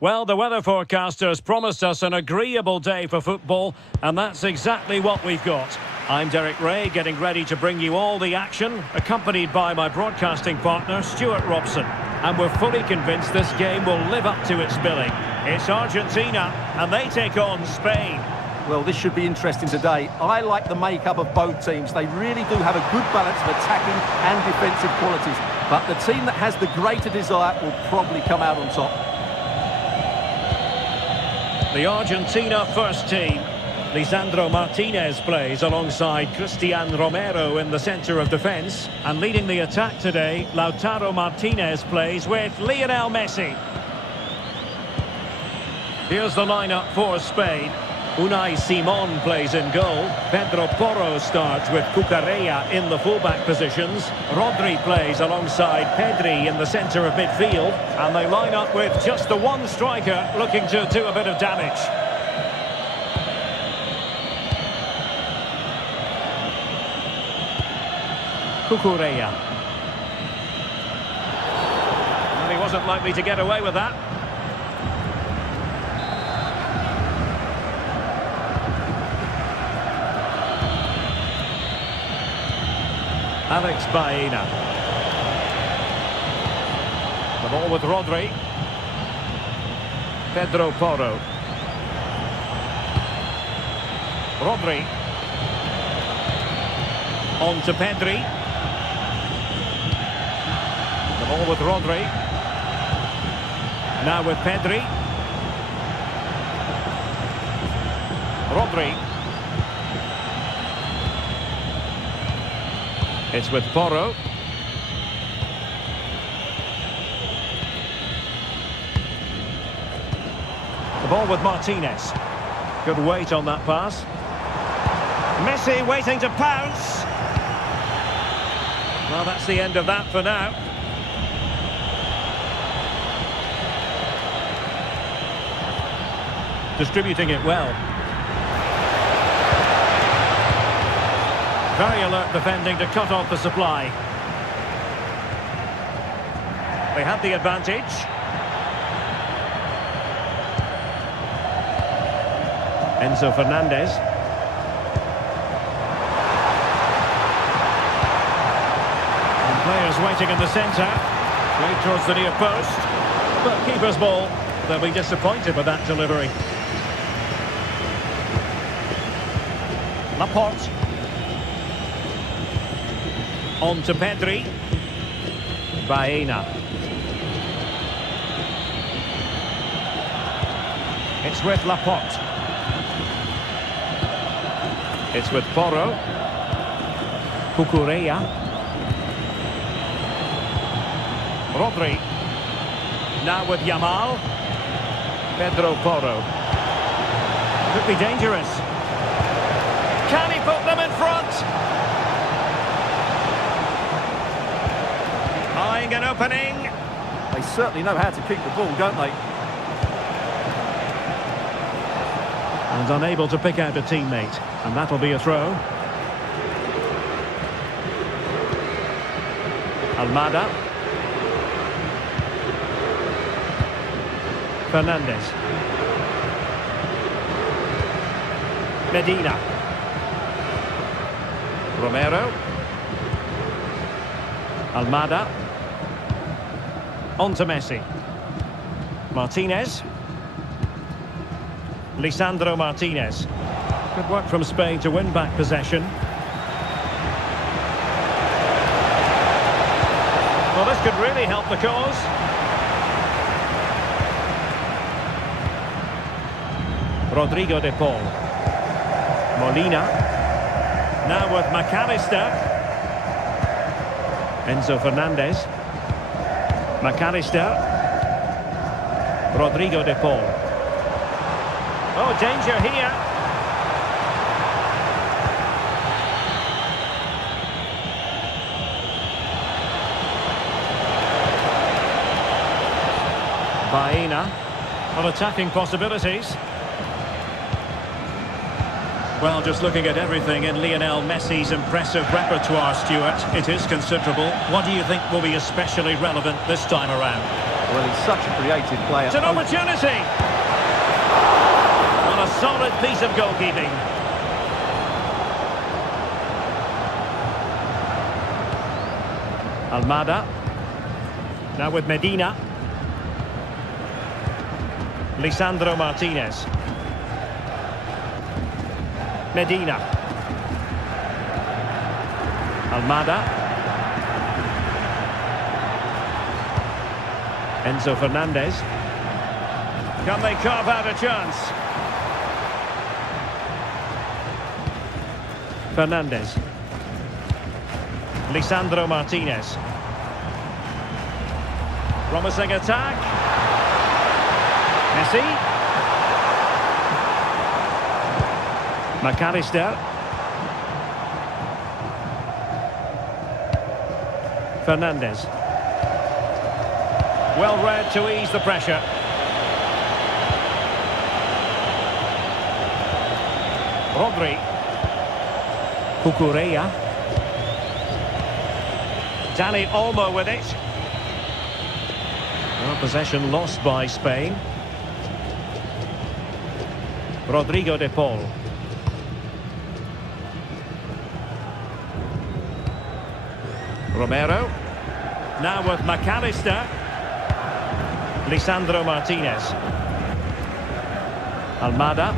Well, the weather forecasters promised us an agreeable day for football, and that's exactly what we've got. I'm Derek Ray, getting ready to bring you all the action, accompanied by my broadcasting partner, Stuart Robson. And we're fully convinced this game will live up to its billing. It's Argentina, and they take on Spain. Well, this should be interesting today. I like the makeup of both teams. They really do have a good balance of attacking and defensive qualities. But the team that has the greater desire will probably come out on top. The Argentina first team. Lisandro Martinez plays alongside Cristian Romero in the centre of defence. And leading the attack today, Lautaro Martinez plays with Lionel Messi. Here's the lineup for Spain. Unai Simon plays in goal. Pedro Porro starts with Cucurella in the fullback positions. Rodri plays alongside Pedri in the centre of midfield. And they line up with just the one striker looking to do a bit of damage. Cucurella. And he wasn't likely to get away with that. Alex Baena. The ball with Rodri. Pedro Porro. Rodri. On to Pedri. The ball with Rodri. Now with Pedri. Rodri. It's with Porro. The ball with Martinez. Good weight on that pass. Messi waiting to pounce. Well, that's the end of that for now. Distributing it well. Very alert defending to cut off the supply. They had the advantage. Enzo Fernandez. And players waiting in the centre. Played towards the near post. But keeper's ball. They'll be disappointed with that delivery. Laporte. On to Pedri. Baena. It's with Laporte. It's with Porro. Cucurella. Rodri. Now with Yamal. Pedro Porro. Could be dangerous. Can he put them in front? Eyeing an opening. They certainly know how to kick the ball, don't they? And unable to pick out a teammate. And that'll be a throw. Almada. Fernandez. Medina. Romero. Almada. On to Messi. Martinez. Lisandro Martinez. Good work from Spain to win back possession. Well, this could really help the cause. Rodrigo de Paul. Molina. Now with McAllister. Enzo Fernandez. McAllister. Rodrigo de Paul. Oh, danger here. Baena. On attacking possibilities. Well, just looking at everything in Lionel Messi's impressive repertoire, Stuart, it is considerable. What do you think will be especially relevant this time around? Well, he's such a creative player. It's an opportunity. Well, a solid piece of goalkeeping. Almada. Now with Medina. Lisandro Martinez. Medina. Almada. Enzo Fernandez. Can they carve out a chance? Fernandez. Lisandro Martinez. Promising attack. Messi. McAllister. Fernandez. Well read to ease the pressure. Rodri. Cucurella. Dani Olmo with it. Well, possession lost by Spain. Rodrigo de Paul. Romero. Now with McAllister. Lisandro Martinez. Almada.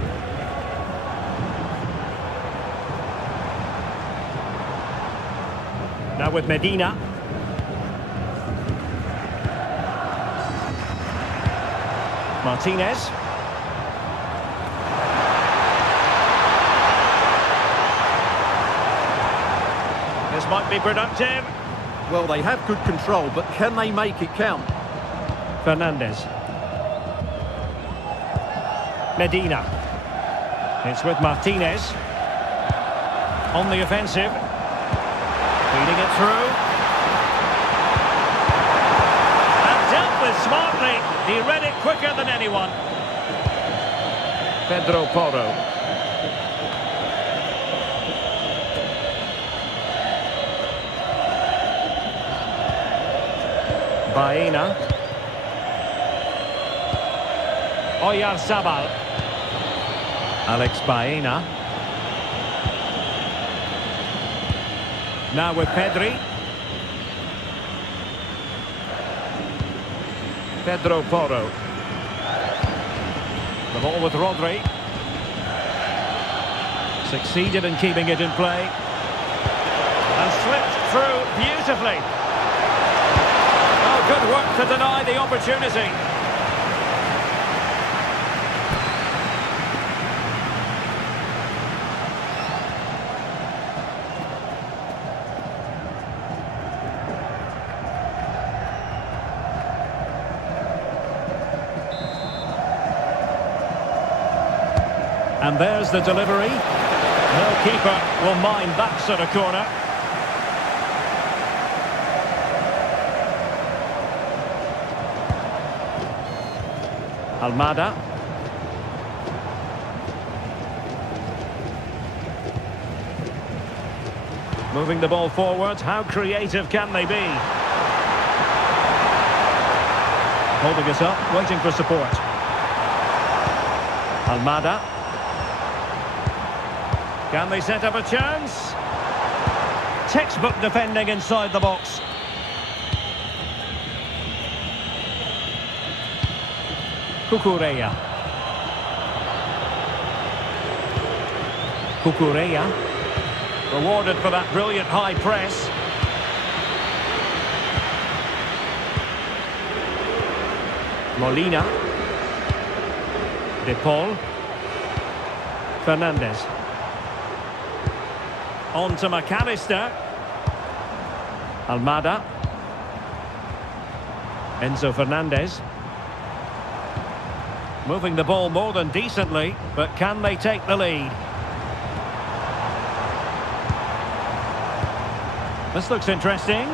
Now with Medina. Martinez. This might be productive. Well, they have good control, but can they make it count? Fernandez. Medina. It's with Martinez. On the offensive. Feeding it through. And dealt with smartly. He read it quicker than anyone. Pedro Porro. Baena. Oyarzabal. Alex Baena. Now with Pedri. Pedro Porro. The ball with Rodri. Succeeded in keeping it in play. And slipped through beautifully. Oh, good work to deny the opportunity. And there's the delivery. No keeper will mind that sort of corner. Almada. Moving the ball forward. How creative can they be? Holding it up, waiting for support. Almada. Can they set up a chance? Textbook defending inside the box. Cucurella. Cucurella. Rewarded for that brilliant high press. Molina. De Paul. Fernandez. On to McAllister. Almada. Enzo Fernandez. Moving the ball more than decently, but can they take the lead? This looks interesting.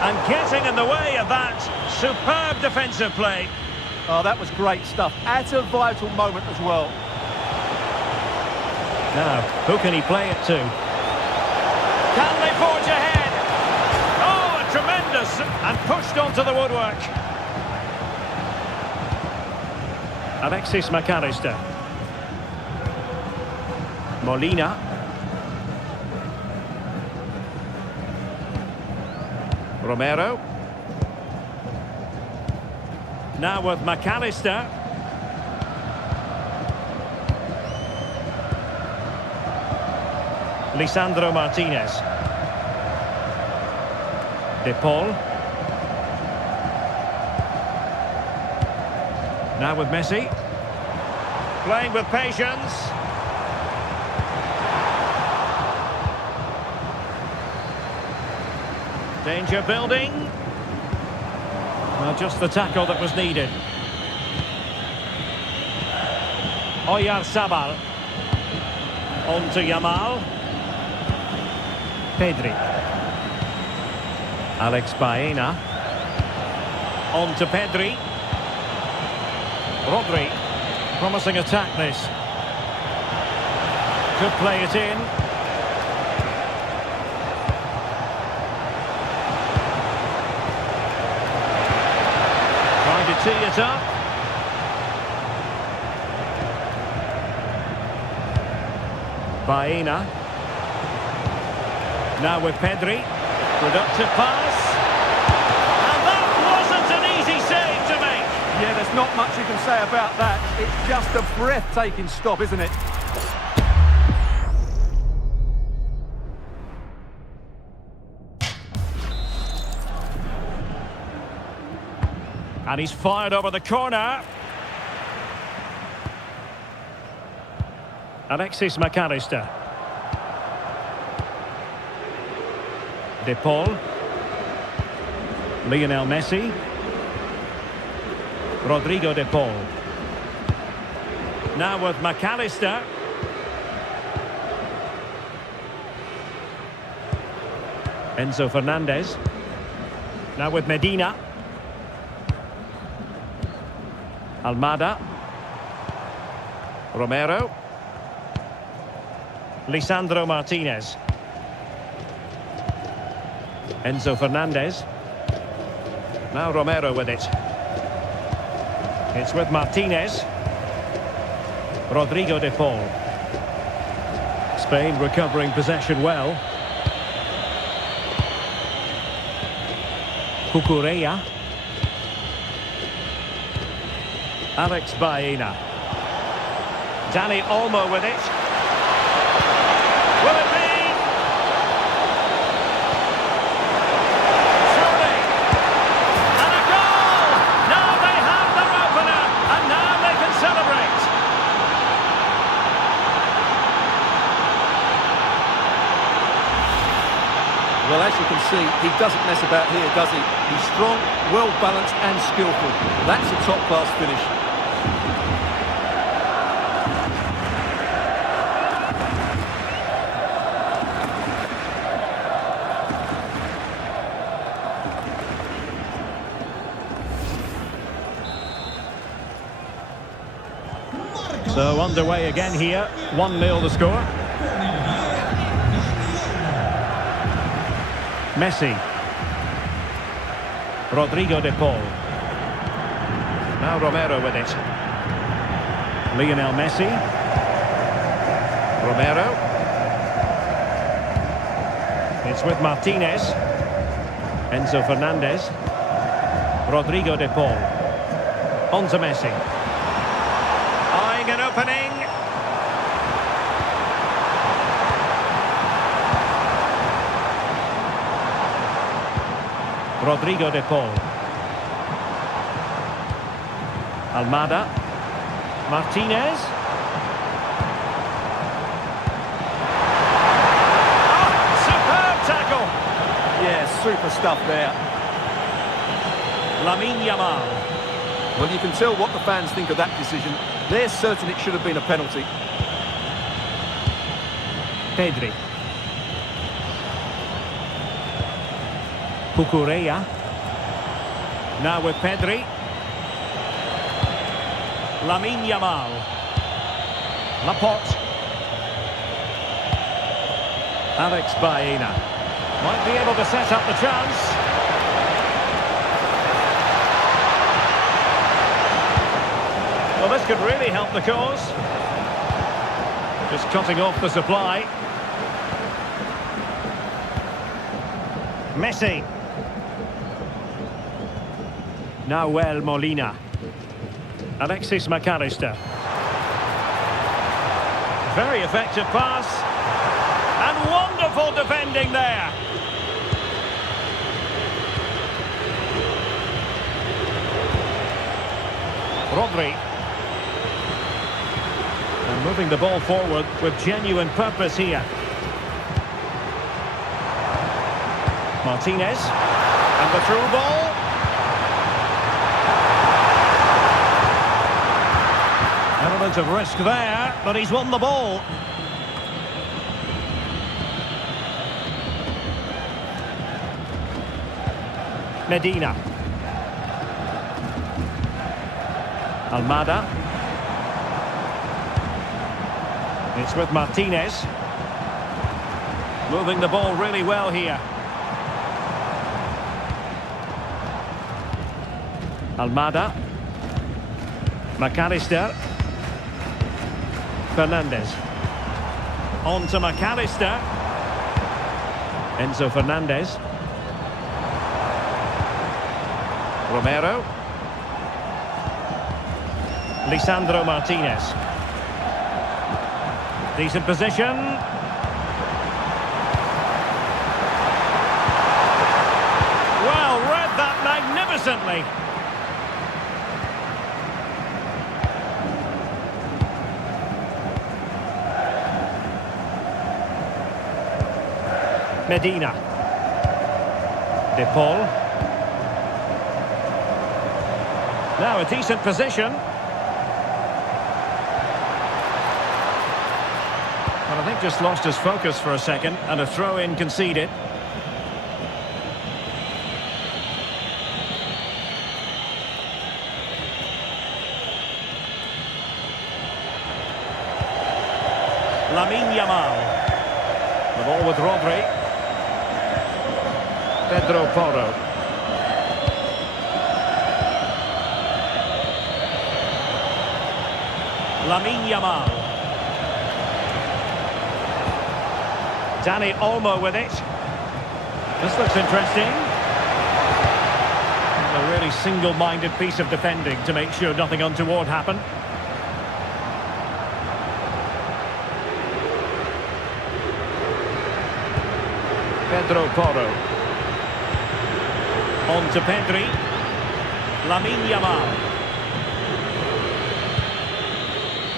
And getting in the way of that superb defensive play. Oh, that was great stuff. At a vital moment as well. Now, who can he play it to? Can they forge ahead? Oh, a tremendous and pushed onto the woodwork. Alexis McAllister. Molina. Romero. Now with McAllister. Lisandro Martinez. De Paul. Now with Messi. Playing with patience. Danger building. Well, just the tackle that was needed. Oyarzabal. On to Yamal. Pedri. Alex Baena. On to Pedri. Rodri. Promising attack this. Could play it in. Trying to tee it up. Baena. Now with Pedri. Productive pass. And that wasn't an easy save to make. Yeah, there's not much you can say about that. It's just a breathtaking stop, isn't it? And he's fired over the corner. Alexis McAllister. De Paul. Lionel Messi. Rodrigo De Paul. Now with McAllister. Enzo Fernandez. Now with Medina. Almada. Romero. Lisandro Martinez. Enzo Fernandez. Now Romero with it. It's with Martinez. Rodrigo De Paul. Spain recovering possession well. Cucurella. Alex Baena. Dani Olmo with it. Will it be? Surely. And a goal! Now they have their opener, and now they can celebrate. Well, as you can see, he doesn't mess about here, does he? He's strong, well-balanced and skillful. That's a top-class finish. So underway again here, 1-0 the score. Messi. Rodrigo De Paul. Now Romero with it. Lionel Messi. Romero. It's with Martinez. Enzo Fernandez. Rodrigo De Paul. On to Messi. Eyeing an opening. Rodrigo De Paul. Almada. Martinez. Oh, superb tackle. Yeah, super stuff there. Lamine Yamal. Well, you can tell what the fans think of that decision. They're certain it should have been a penalty. Pedri. Cucurella. Now with Pedri. Lamine Yamal. Laporte. Alex Baena. Might be able to set up the chance. Well, this could really help the cause. Just cutting off the supply. Messi. Nahuel Molina. Alexis McAllister. Very effective pass. And wonderful defending there. Rodri. And moving the ball forward with genuine purpose here. Martinez. And the through ball. Element of risk there, but he's won the ball. Medina. Almada. It's with Martinez. Moving the ball really well here. Almada. McAllister. Fernandez. On to McAllister. Enzo Fernandez. Romero. Lisandro Martinez. Decent position. Well, read that magnificently. Medina. De Paul. Now a decent position. But I think just lost his focus for a second, and a throw-in conceded. Lamine Yamal. The ball with Rodri. Pedro Porro. Lamine Yamal. Dani Olmo with it. This looks interesting. A really single-minded piece of defending to make sure nothing untoward happened. Pedro Porro. On to Pedri. Lamine Yamal.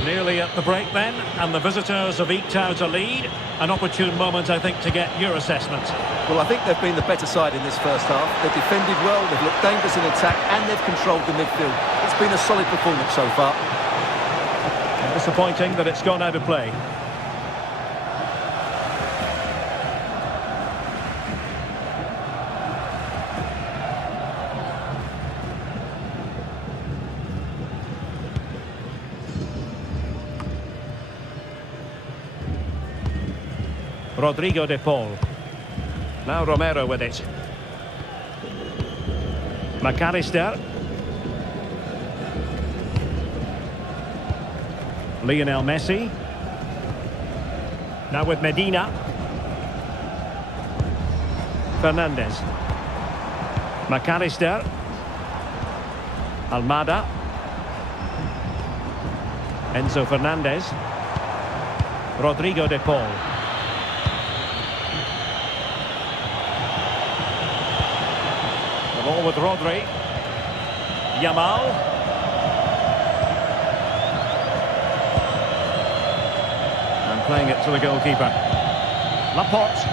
Nearly at the break then, and the visitors have eked out a lead. An opportune moment, I think, to get your assessment. Well, I think they've been the better side in this first half. They've defended well, they've looked dangerous in attack, and they've controlled the midfield. It's been a solid performance so far. Disappointing that it's gone out of play. Rodrigo de Paul. Now Romero with it. McAllister. Lionel Messi. Now with Medina. Fernandez. McAllister. Almada. Enzo Fernandez. Rodrigo de Paul. Ball with Rodri. Yamal. And playing it to the goalkeeper. Laporte.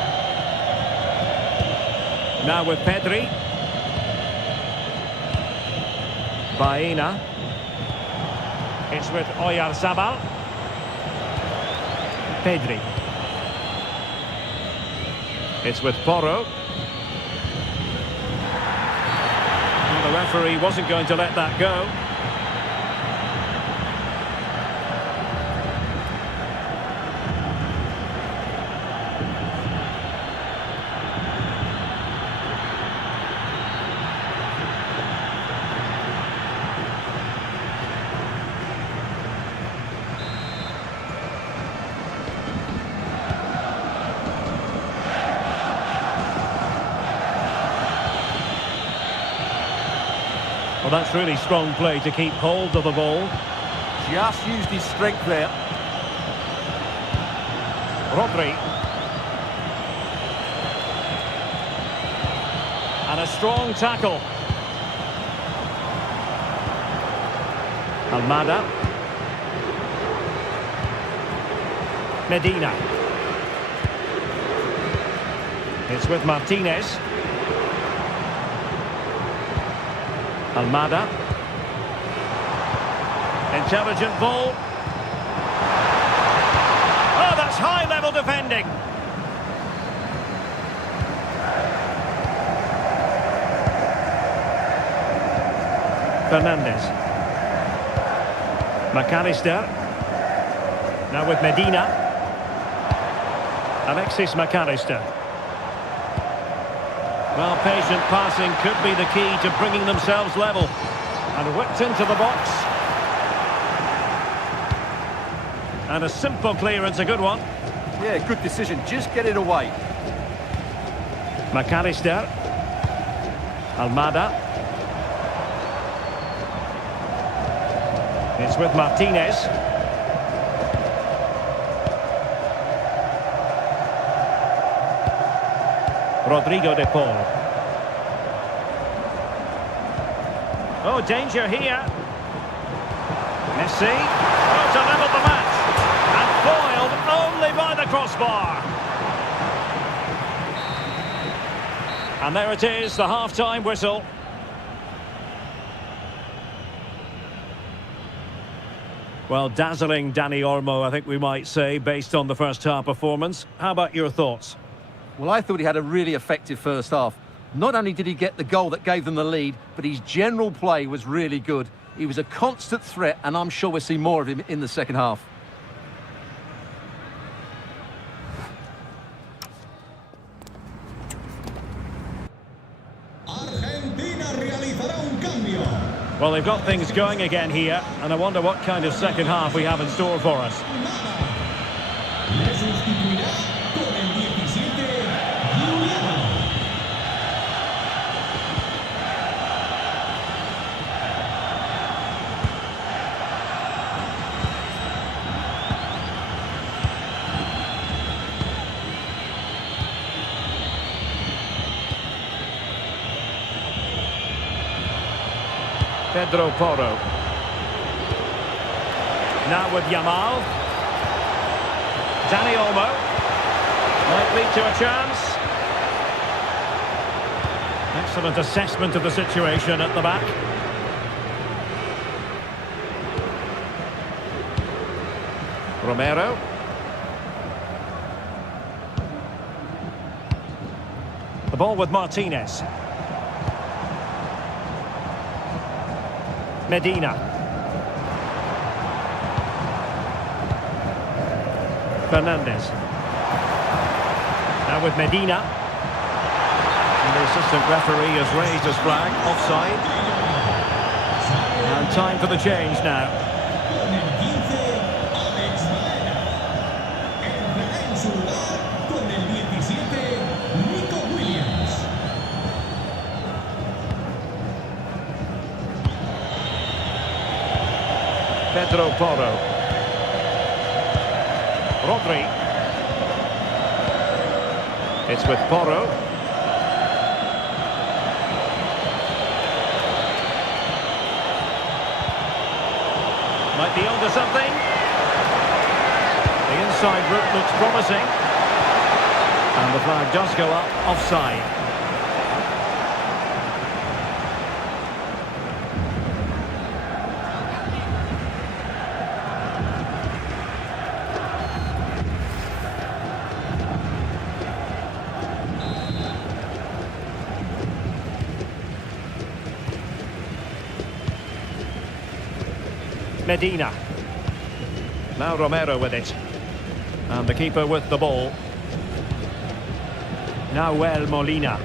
Now with Pedri. Baena. It's with Oyarzabal. Pedri. It's with Porro. The referee wasn't going to let that go. Well, that's really strong play to keep hold of the ball. Just used his strength there. Rodri. And a strong tackle. Almada. Medina. It's with Martinez. Almada. Intelligent ball. Oh, that's high-level defending. Fernandez. McAllister. Now with Medina. Alexis McAllister. Well, patient passing could be the key to bringing themselves level. And whipped into the box. And a simple clearance, a good one. Yeah, good decision. Just get it away. McAllister. Almada. It's with Martinez. Rodrigo de Paul. Oh, danger here. Messi. Oh, to level the match. And foiled only by the crossbar. And there it is, the half-time whistle. Well, dazzling Dani Olmo, I think we might say, based on the first half performance. How about your thoughts? Well, I thought he had a really effective first half. Not only did he get the goal that gave them the lead, but his general play was really good. He was a constant threat, and I'm sure we'll see more of him in the second half. Argentina realizará un cambio. Well, they've got things going again here, and I wonder what kind of second half we have in store for us. Le sustituirá con el 17, Juliano. Pedro Porro. Now with Yamal. Dani Olmo. Might lead to a chance. Excellent assessment of the situation at the back. Romero. The ball with Martinez. Medina. Fernandez. Now with Medina. And the assistant referee has raised his flag. Offside. And time for the change now. Con el 15, Alex Baena. Entrará en su lugar con el 17, Nico Williams. Pedro Porro. Rodri. It's with Porro. Might be onto something. The inside route looks promising. And the flag does go up offside. Medina. Now Romero with it. And the keeper with the ball. Nahuel Molina.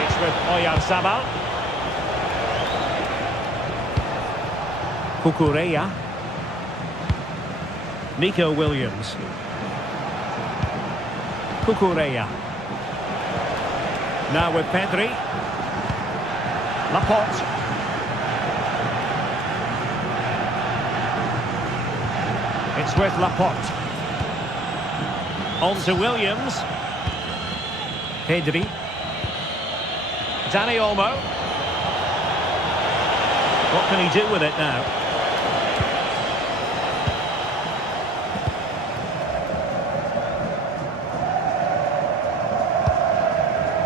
It's with Oyarzabal. Cucurella. Nico Williams. Cucurella. Now with Pedri. Laporte. It's with Laporte. On to Williams. Pedri. Dani Olmo. What can he do with it now?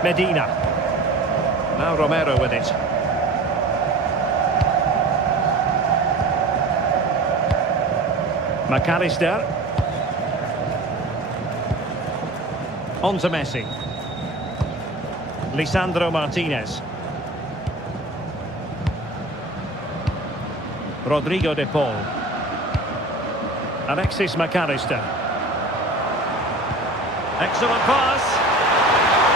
Medina. Now Romero with it. McAllister. On to Messi. Lisandro Martinez. Rodrigo de Paul. Alexis McAllister. Excellent pass.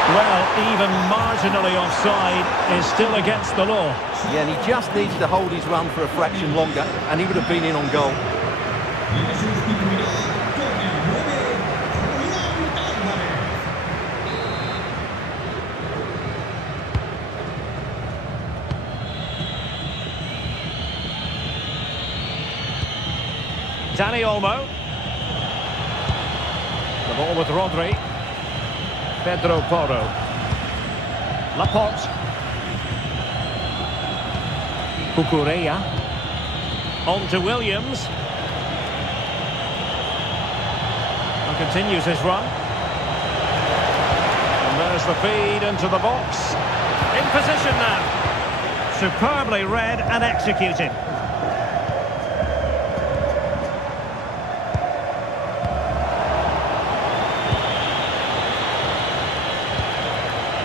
Well, even marginally offside is still against the law. Yeah, and he just needed to hold his run for a fraction longer, and he would have been in on goal. Y le sustituirá con el 9, Julián Álvarez. Dani Olmo. The ball with Rodri. Pedro Porro. Laporte. Cucurella. On to Williams. And continues his run. And there's the feed into the box. In position now. Superbly read and executed.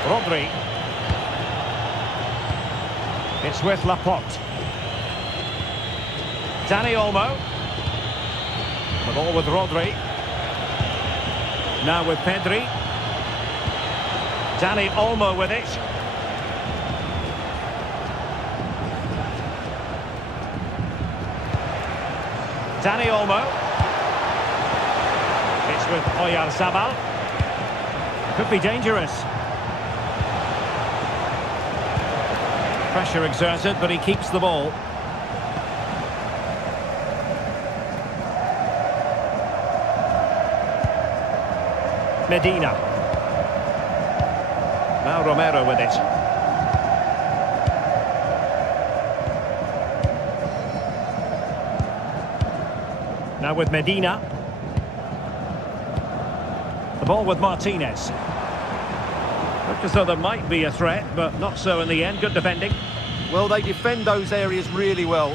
Rodri. It's with Laporte. Dani Olmo. The ball with Rodri. Now with Pedri. Dani Olmo with it. Dani Olmo. It's with Oyarzabal. Could be dangerous. Pressure exerted, but he keeps the ball. Medina. Now Romero with it. Now with Medina. The ball with Martinez. Looked as though there might be a threat, but not so in the end. Good defending. Well, they defend those areas really well.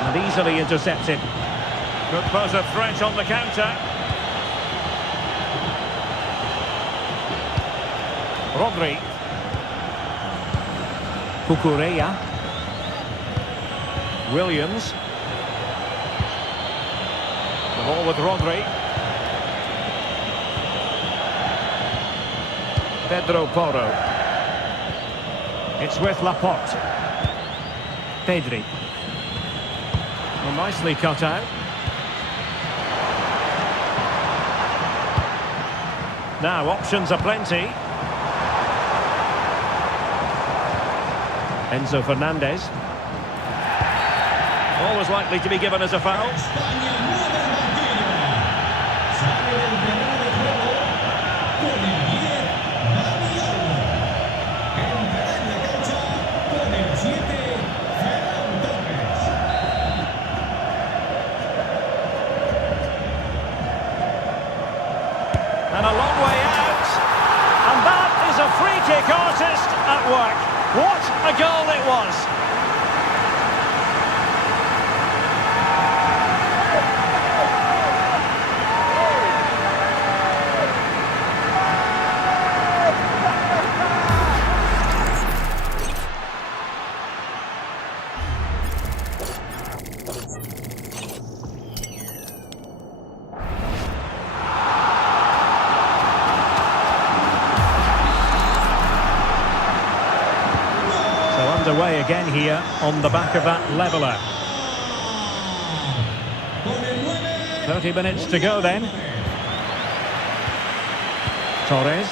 And easily intercepted. Could pose a threat on the counter. Rodri. Cucurella. Williams. The ball with Rodri. Pedro Porro. It's with Laporte. Pedri. Well, nicely cut out. Now options are plenty. Enzo Fernandez. Always likely to be given as a foul. España mueve el banquillo. Sale del terreno de juego con el 10, Dani Olmo. Entrará en la cancha con el 7, Ferran Torres. And a long way out. And that is a free kick artist at work. What a goal it was. Underway again here on the back of that leveller. 30 minutes to go then. Torres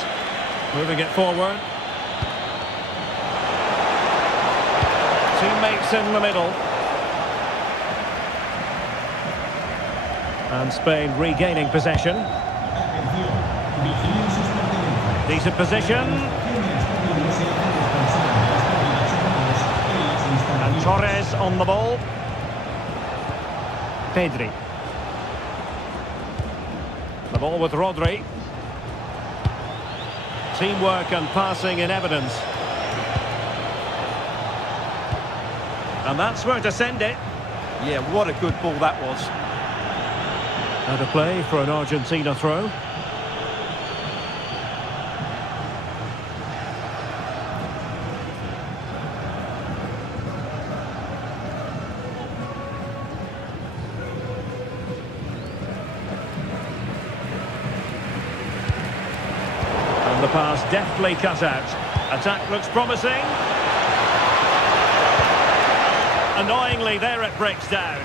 moving it forward. Teammates in the middle. And Spain regaining possession. Decent position. And Torres on the ball. Pedri. The ball with Rodri. Teamwork and passing in evidence. And that's where to send it. Yeah, what a good ball that was. Out of play for an Argentina throw. And the pass deftly cut out. Attack looks promising. Annoyingly, there it breaks down.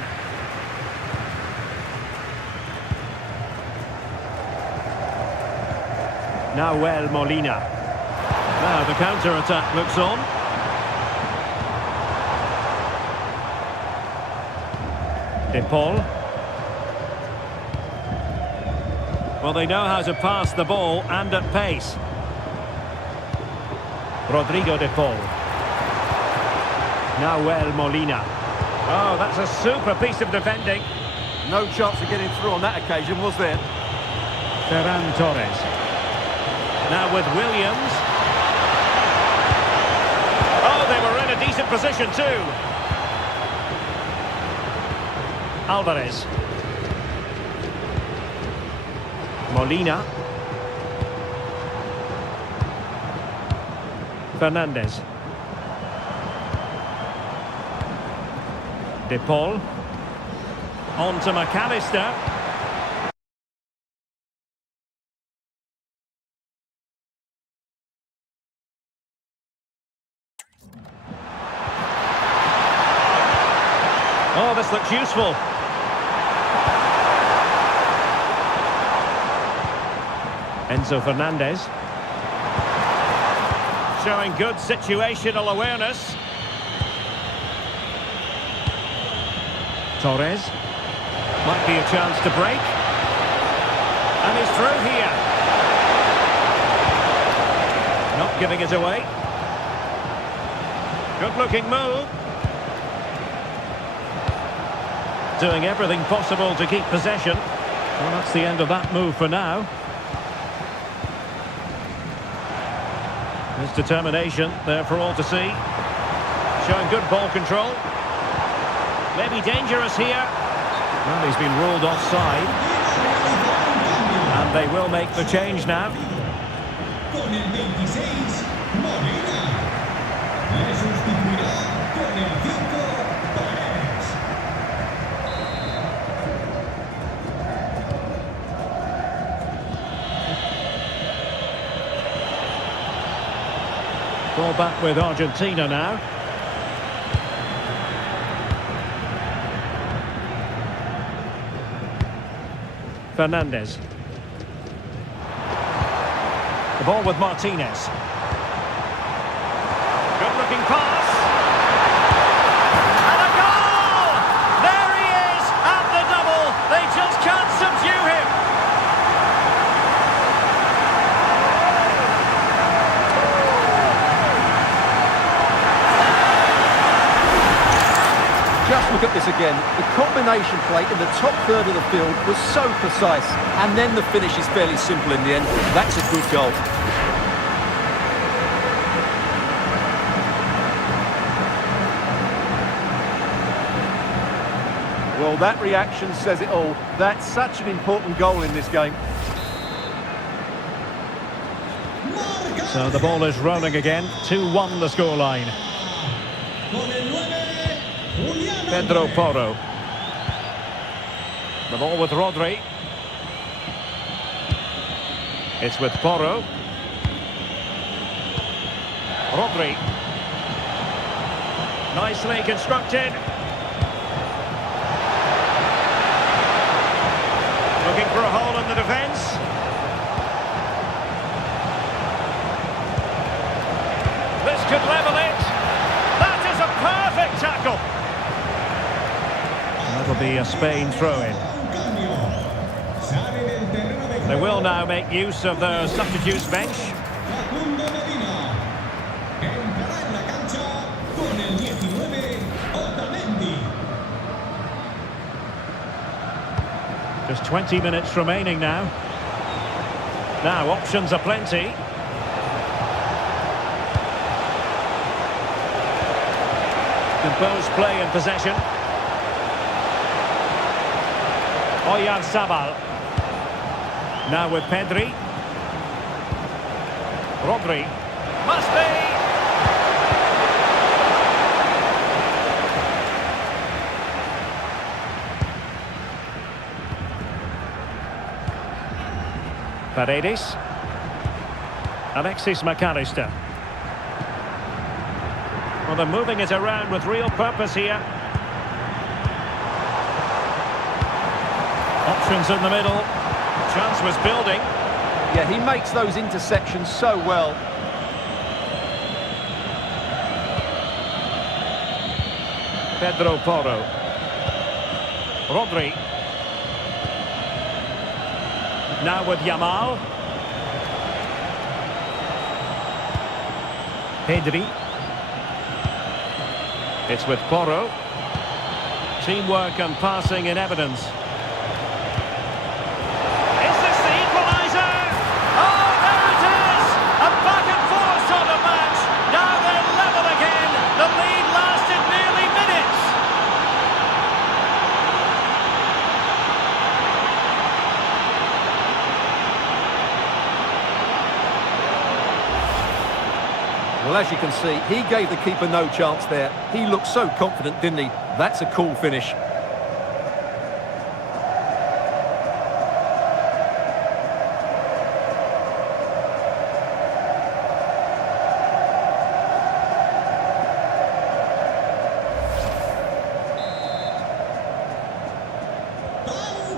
Nahuel Molina. Now the counter-attack looks on. De Paul. Well, they know how to pass the ball and at pace. Rodrigo De Paul. Nahuel Molina. Oh, that's a super piece of defending. No chance of getting through on that occasion, was there? Ferran Torres. Now with Williams. Oh, they were in a decent position too. Alvarez. Molina. Fernandez. De Paul. On to McAllister. Oh, this looks useful. Enzo Fernandez. Showing good situational awareness. Torres. Might be a chance to break. And he's through here. Not giving it away. Good-looking move. Doing everything possible to keep possession. Well, that's the end of that move for now. His determination there for all to see. Showing good ball control. Maybe dangerous here. Well, he's been ruled offside. And they will make the change now. Con el 26, Molina. Le sustituirá con el 5, Torres. Ball back with Argentina now. Fernandez. The ball with Martinez. Good-looking pass. And a goal! There he is at the double. They just can't subdue him. Just look at this again. The combination play in the top third of the field was so precise. And then the finish is fairly simple in the end. That's a good goal. Well, that reaction says it all. That's such an important goal in this game. So the ball is rolling again. 2-1 the scoreline. Con el 9, Julián Pedro Porro. The ball with Rodri. It's with Porro. Rodri. Nicely constructed. Looking for a hole in the defence. This could level it. That is a perfect tackle. That'll be a Spain throw-in. They will now make use of their substitutes bench. Just 20 minutes remaining now. Now, options are plenty. Composed play in possession. Oyarzabal. Now with Pedri. Rodri. Must be! Paredes. Alexis McAllister. Well, they're moving it around with real purpose here. Options in the middle. Chance was building. Yeah, he makes those interceptions so well. Pedro Porro. Rodri. Now with Yamal. Pedri. It's with Porro. Teamwork and passing in evidence. Is this the equaliser? Oh, there it is! A back and forth sort of match. Now they're level again. The lead lasted nearly minutes. Well, as you can see, he gave the keeper no chance there. He looked so confident, didn't he? That's a cool finish.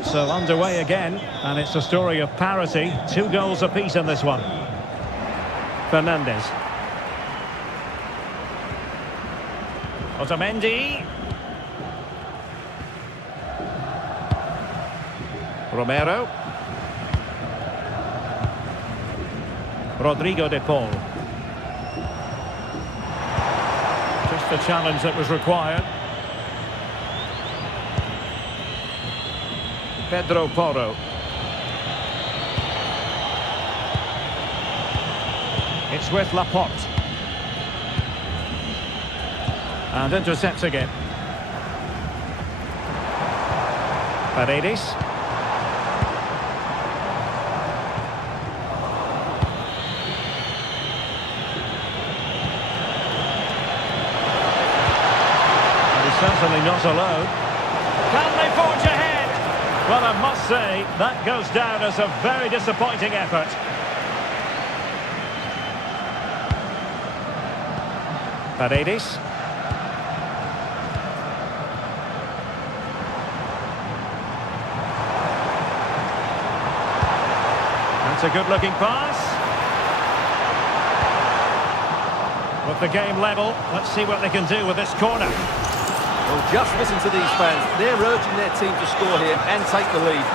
So underway again, and it's a story of parity. 2 goals apiece in this one. Fernandes. Otamendi. Romero. Rodrigo de Paul. Just the challenge that was required. Pedro Porro. It's with Laporte. And intercepts again. Paredes. And he's certainly not alone. Can they forge ahead? Well, I must say, that goes down as a very disappointing effort. Paredes. It's a good-looking pass. With the game level, let's see what they can do with this corner. Well, just listen to these fans. They're urging their team to score here and take the lead.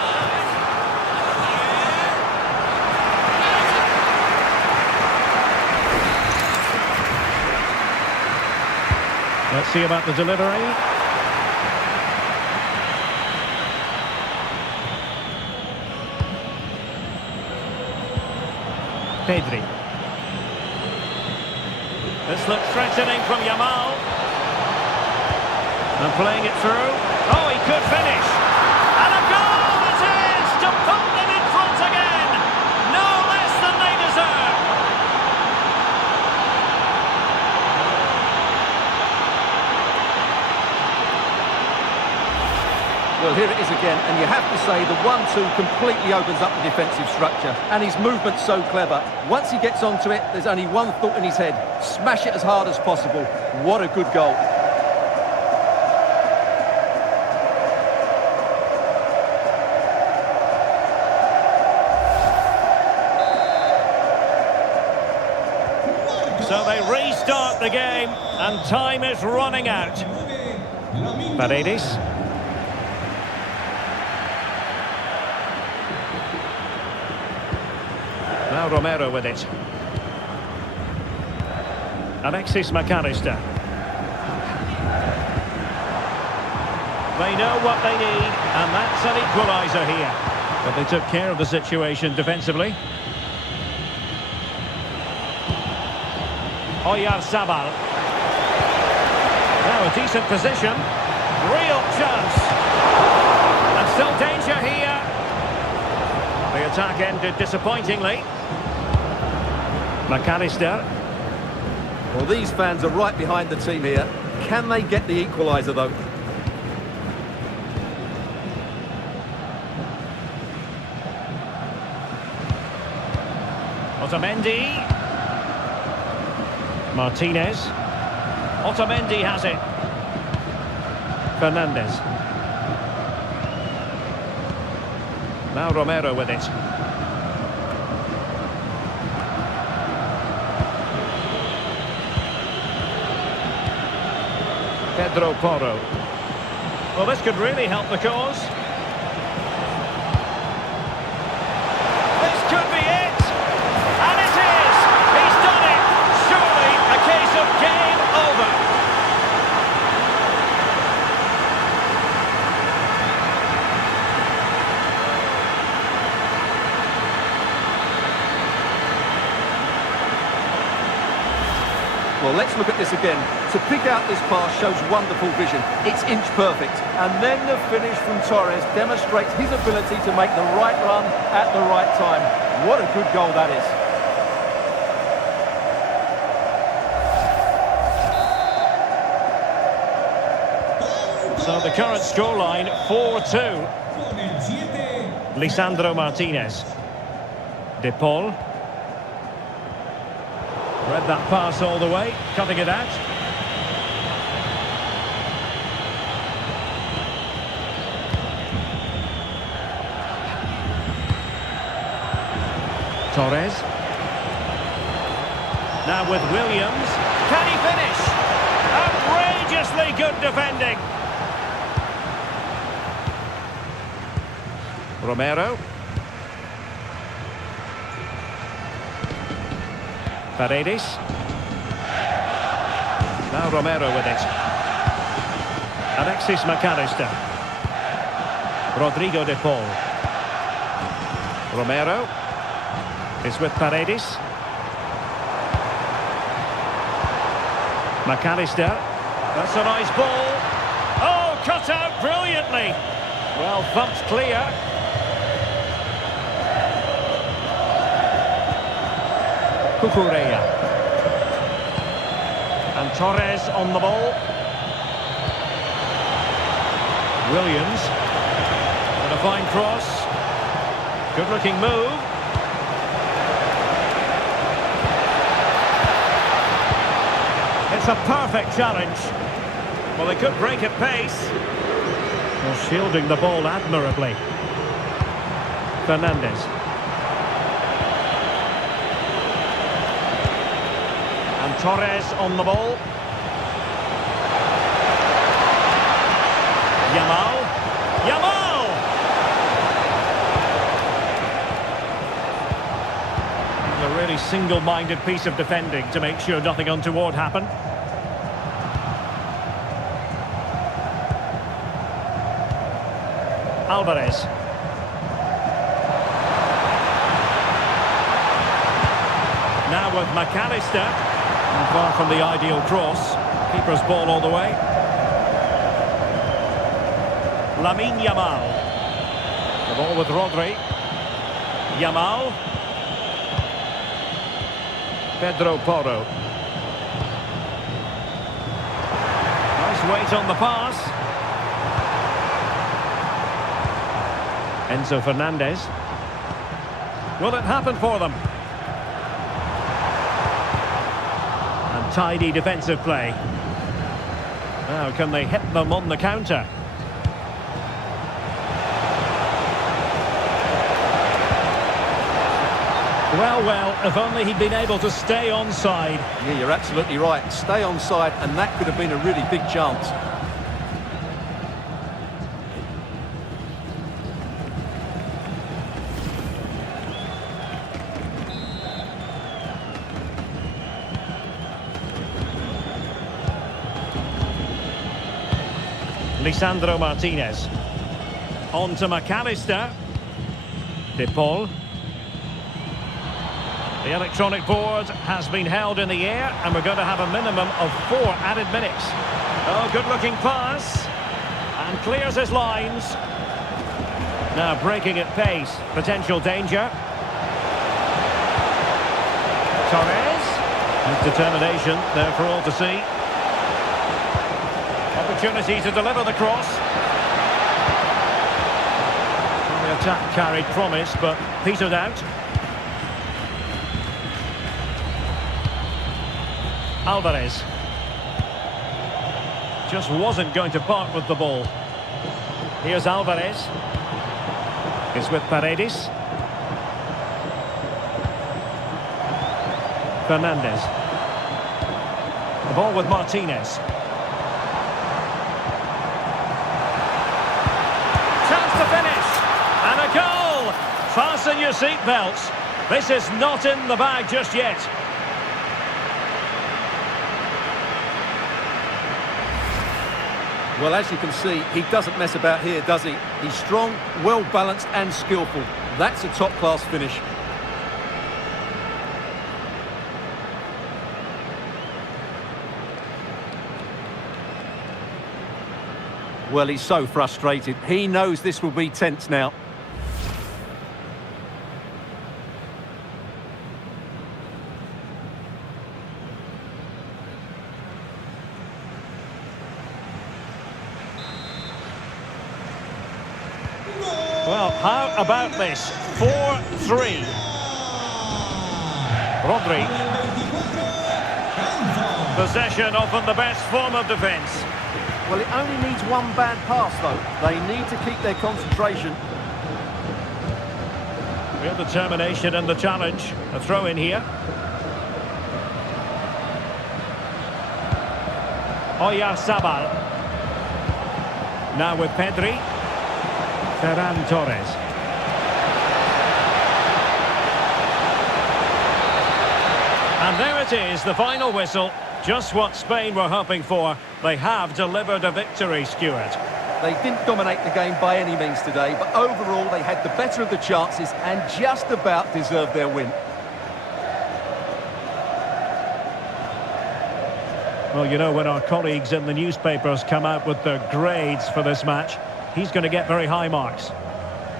Let's see about the delivery. Pedri. This looks threatening from Yamal. And playing it through. Oh, he could finish. And a goal it is to put them in front again. No less than they deserve. Well, here it is again, and you have to say the 1-2 completely opens up the defensive structure, and his movement's so clever. Once he gets onto it, there's only one thought in his head: smash it as hard as possible. What a good goal. So they restart the game, and time is running out. Paredes. Now Romero with it. Alexis McAllister. They know what they need, and that's an equaliser here. But they took care of the situation defensively. Oyarzabal. Now a decent position. Real chance. And still danger here. The attack ended disappointingly. McAllister. Well, these fans are right behind the team here. Can they get the equaliser, though? Otamendi. Martinez. Otamendi has it. Fernandez. Now Romero with it. Pedro Porro. Well, this could really help the cause. This could be it! And it is! He's done it! Surely a case of game over. Well, let's look at this again. To pick out this pass shows wonderful vision. It's inch perfect. And then the finish from Torres demonstrates his ability to make the right run at the right time. What a good goal that is. So the current scoreline, 4-2. Lisandro Martinez. De Paul. Read that pass all the way, cutting it out. Torres. Now with Williams. Can he finish? Outrageously good defending. Romero. Paredes. Now Romero with it. Alexis McAllister. Rodrigo de Paul. Romero is with Paredes. McAllister. That's a nice ball. Oh, cut out brilliantly. Well, thumped clear. Cucurella. And Torres on the ball. Williams. And a fine cross. Good looking move. It's a perfect challenge. Well, they could break at pace. Well, shielding the ball admirably. Fernandez. And Torres on the ball. Yamal. Yamal! A really single-minded piece of defending to make sure nothing untoward happened. Alvarez. Now with McAllister. Far from the ideal cross. Keeper's ball all the way. Lamine Yamal. The ball with Rodri. Yamal. Pedro Porro. Nice weight on the pass. Enzo Fernandez. Will it happen for them? And tidy defensive play. Now can they hit them on the counter? Well, if only he'd been able to stay onside. Yeah, you're absolutely right. Stay onside, and that could have been a really big chance. Lisandro Martinez. On to McAllister. De Paul. The electronic board has been held in the air, and we're going to have a minimum of 4 added minutes. Oh, good-looking pass. And clears his lines. Now breaking at pace. Potential danger. Torres. His determination there for all to see. Opportunity to deliver the cross. The attack carried promise, but petered out. Alvarez. Just wasn't going to part with the ball. Here's Alvarez. It's with Paredes. Fernandez. The ball with Martinez. Chance to finish. And a goal! Fasten your seatbelts. This is not in the bag just yet. Well, as you can see, he doesn't mess about here, does he? He's strong, well-balanced and skillful. That's a top-class finish. Well, he's so frustrated. He knows this will be tense now. Well, how about this? 4-3. Rodri. Possession, often the best form of defence. Well, it only needs one bad pass, though. They need to keep their concentration. Real determination in the challenge. A throw in here. Oyarzabal. Now with Pedri. Ferran Torres. And there it is, the final whistle. Just what Spain were hoping for. They have delivered a victory, Stuart. They didn't dominate the game by any means today, but overall they had the better of the chances and just about deserved their win. Well, you know, when our colleagues in the newspapers come out with their grades for this match, he's going to get very high marks.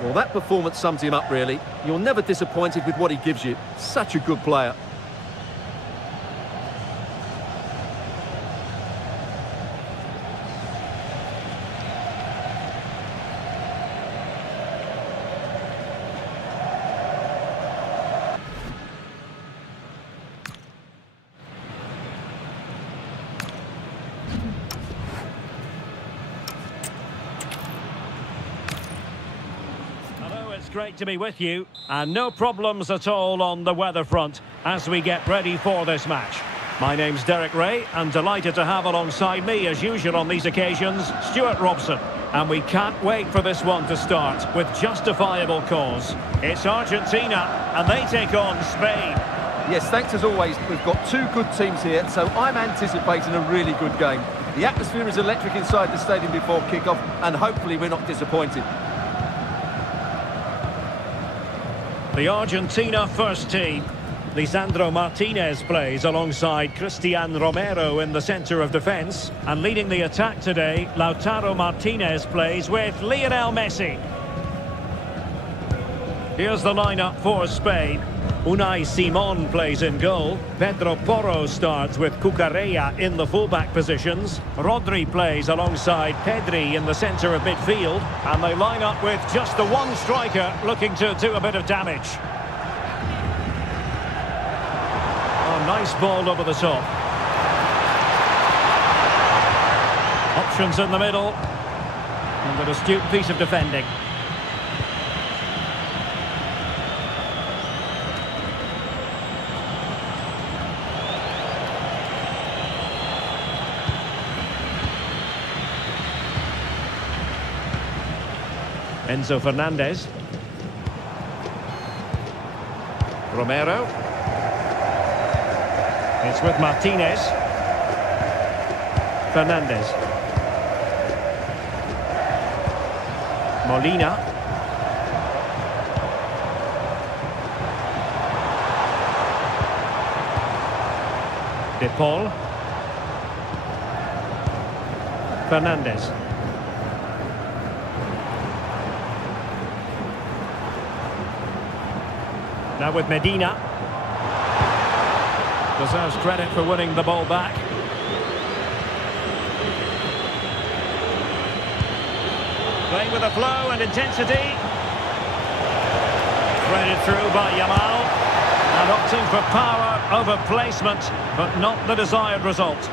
Well, that performance sums him up, really. You're never disappointed with what he gives you. Such a good player. Great to be with you, and no problems at all on the weather front as we get ready for this match. My name's Derek Ray, and delighted to have alongside me, as usual on these occasions, Stuart Robson. And we can't wait for this one to start with justifiable cause. It's Argentina, and they take on Spain. Yes, thanks as always. We've got two good teams here, so I'm anticipating a really good game. The atmosphere is electric inside the stadium before kick-off, and hopefully we're not disappointed. The Argentina first team. Lisandro Martinez plays alongside Cristian Romero in the centre of defence. And leading the attack today, Lautaro Martinez plays with Lionel Messi. Here's the lineup for Spain. Unai Simon plays in goal. Pedro Porro starts with Cucurella in the fullback positions. Rodri plays alongside Pedri in the centre of midfield. And they line up with just the one striker looking to do a bit of damage. Oh, nice ball over the top. Options in the middle. And an astute piece of defending. Enzo Fernandez. Romero. It's with Martinez. Fernandez. Molina. De Paul. Fernandez. Now with Medina. Deserves credit for winning the ball back. Playing with a flow and intensity. Threaded through by Yamal. And opting for power over placement, but not the desired result.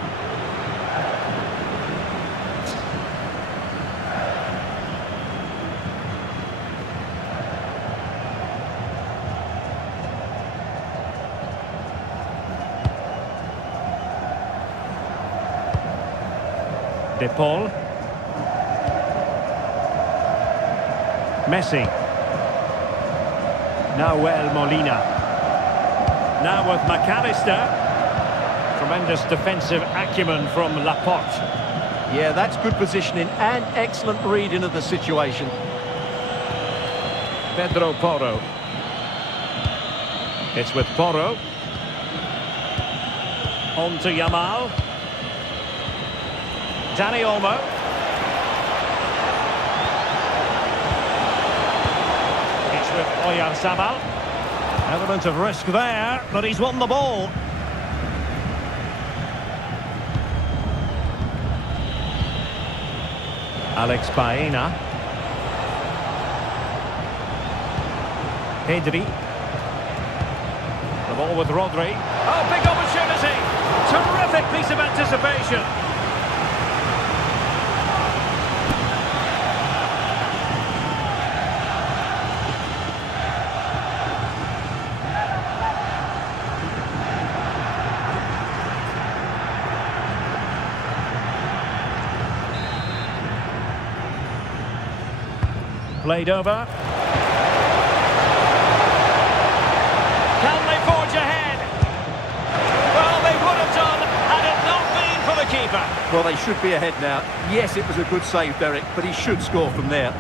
De Paul. Messi. Now Molina. Now with McAllister. Tremendous defensive acumen from Laporte. Yeah, that's good positioning and excellent reading of the situation. Pedro Porro. It's with Porro. On to Yamal. Dani Olmo. It's with Oyarzabal. Element of risk there, but he's won the ball. Alex Baena. Pedri. The ball with Rodri. Oh, big opportunity! Terrific piece of anticipation. Played over. Can they forge ahead? Well, they would have done had it not been for the keeper. Well, they should be ahead now. Yes, it was a good save, Derek, but he should score from there.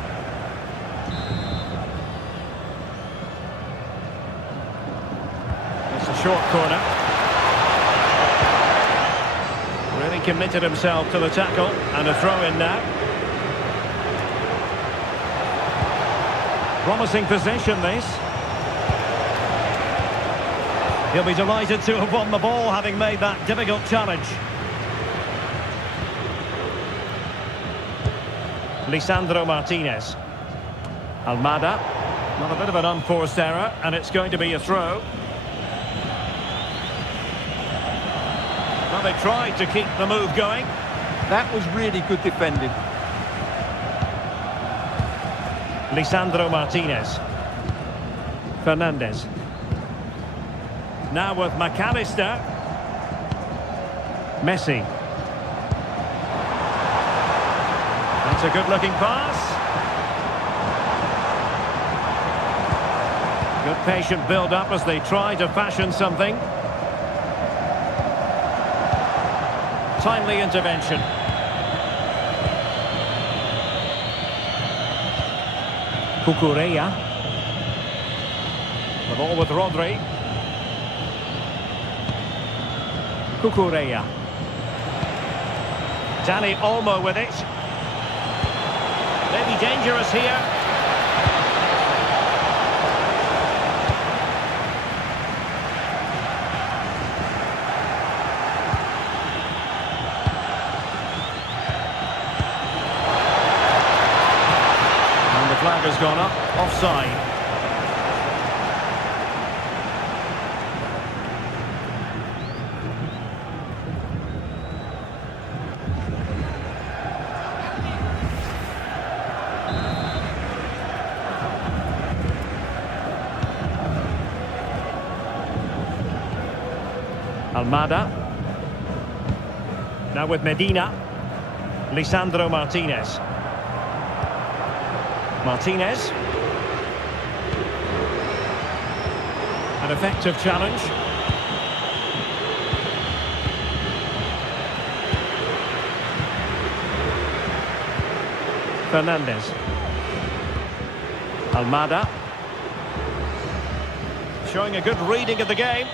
It's a short corner. Really committed himself to the tackle, and a throw in now. Promising possession, this. He'll be delighted to have won the ball, having made that difficult challenge. Lisandro Martinez. Almada. Not a bit of an unforced error, and it's going to be a throw. Well, they tried to keep the move going. That was really good defending. Lisandro Martinez. Fernandez. Now with McAllister. Messi. That's a good-looking pass. Good patient build-up as they try to fashion something. Timely intervention. Cucurella. The ball with Rodri. Cucurella. Dani Olmo with it. Maybe dangerous here. Flag has gone up, offside. Almada. Now with Medina. Lisandro Martinez. Martinez. An effective challenge. Fernandez. Almada. Showing a good reading of the game.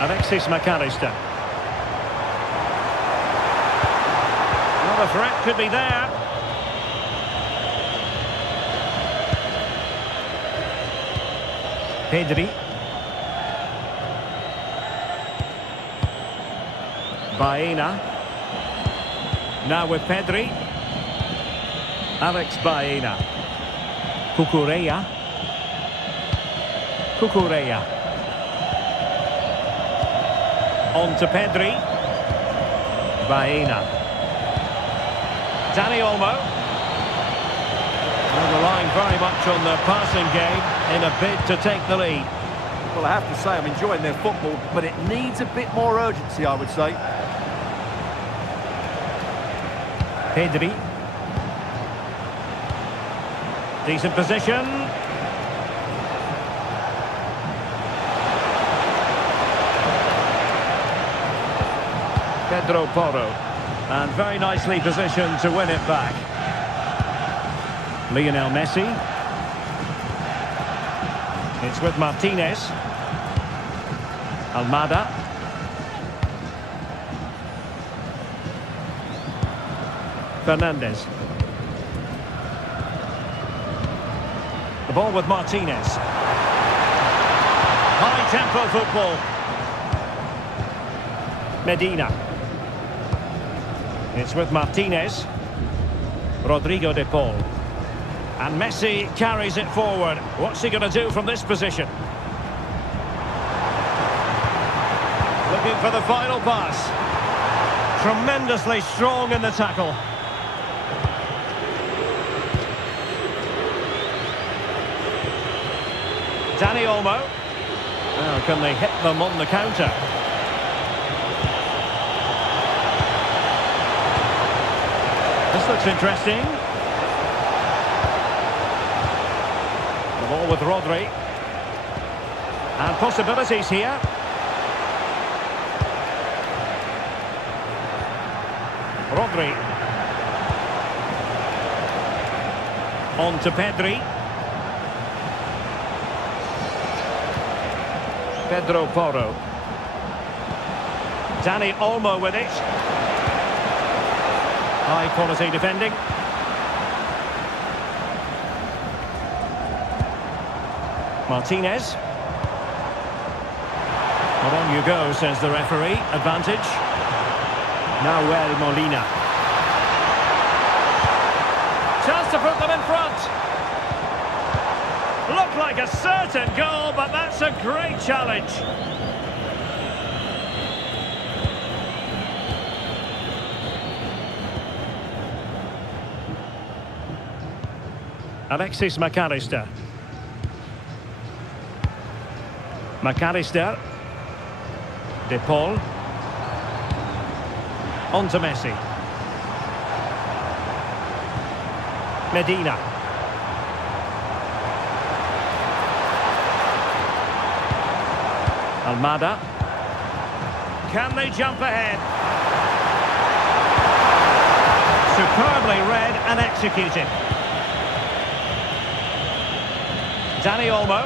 Alexis McAllister. Another threat could be there. Pedri. Baena. Now with Pedri. Alex Baena. Cucurella. On to Pedri. Baena. Dani Olmo. Relying very much on the passing game in a bid to take the lead. Well, I have to say I'm enjoying their football, but it needs a bit more urgency, I would say. Pedri. Decent position. Pedro Porro. And very nicely positioned to win it back. Lionel Messi. It's with Martinez. Almada. Fernandez. The ball with Martinez. High tempo football. Medina. It's with Martinez. Rodrigo de Paul. And Messi carries it forward. What's he going to do from this position? Looking for the final pass. Tremendously strong in the tackle. Dani Olmo. Now can they hit them on the counter? This looks interesting. The ball with Rodri. And possibilities here. Rodri. On to Pedri. Pedro Porro. Dani Olmo with it. High quality defending. Martinez. Well, on you go, says the referee. Advantage. Nahuel Molina. Chance to put them in front. Looked like a certain goal, but that's a great challenge. Alexis McAllister. McAllister. De Paul. On to Messi. Medina. Almada. Can they jump ahead? Superbly read and executed. Dani Olmo.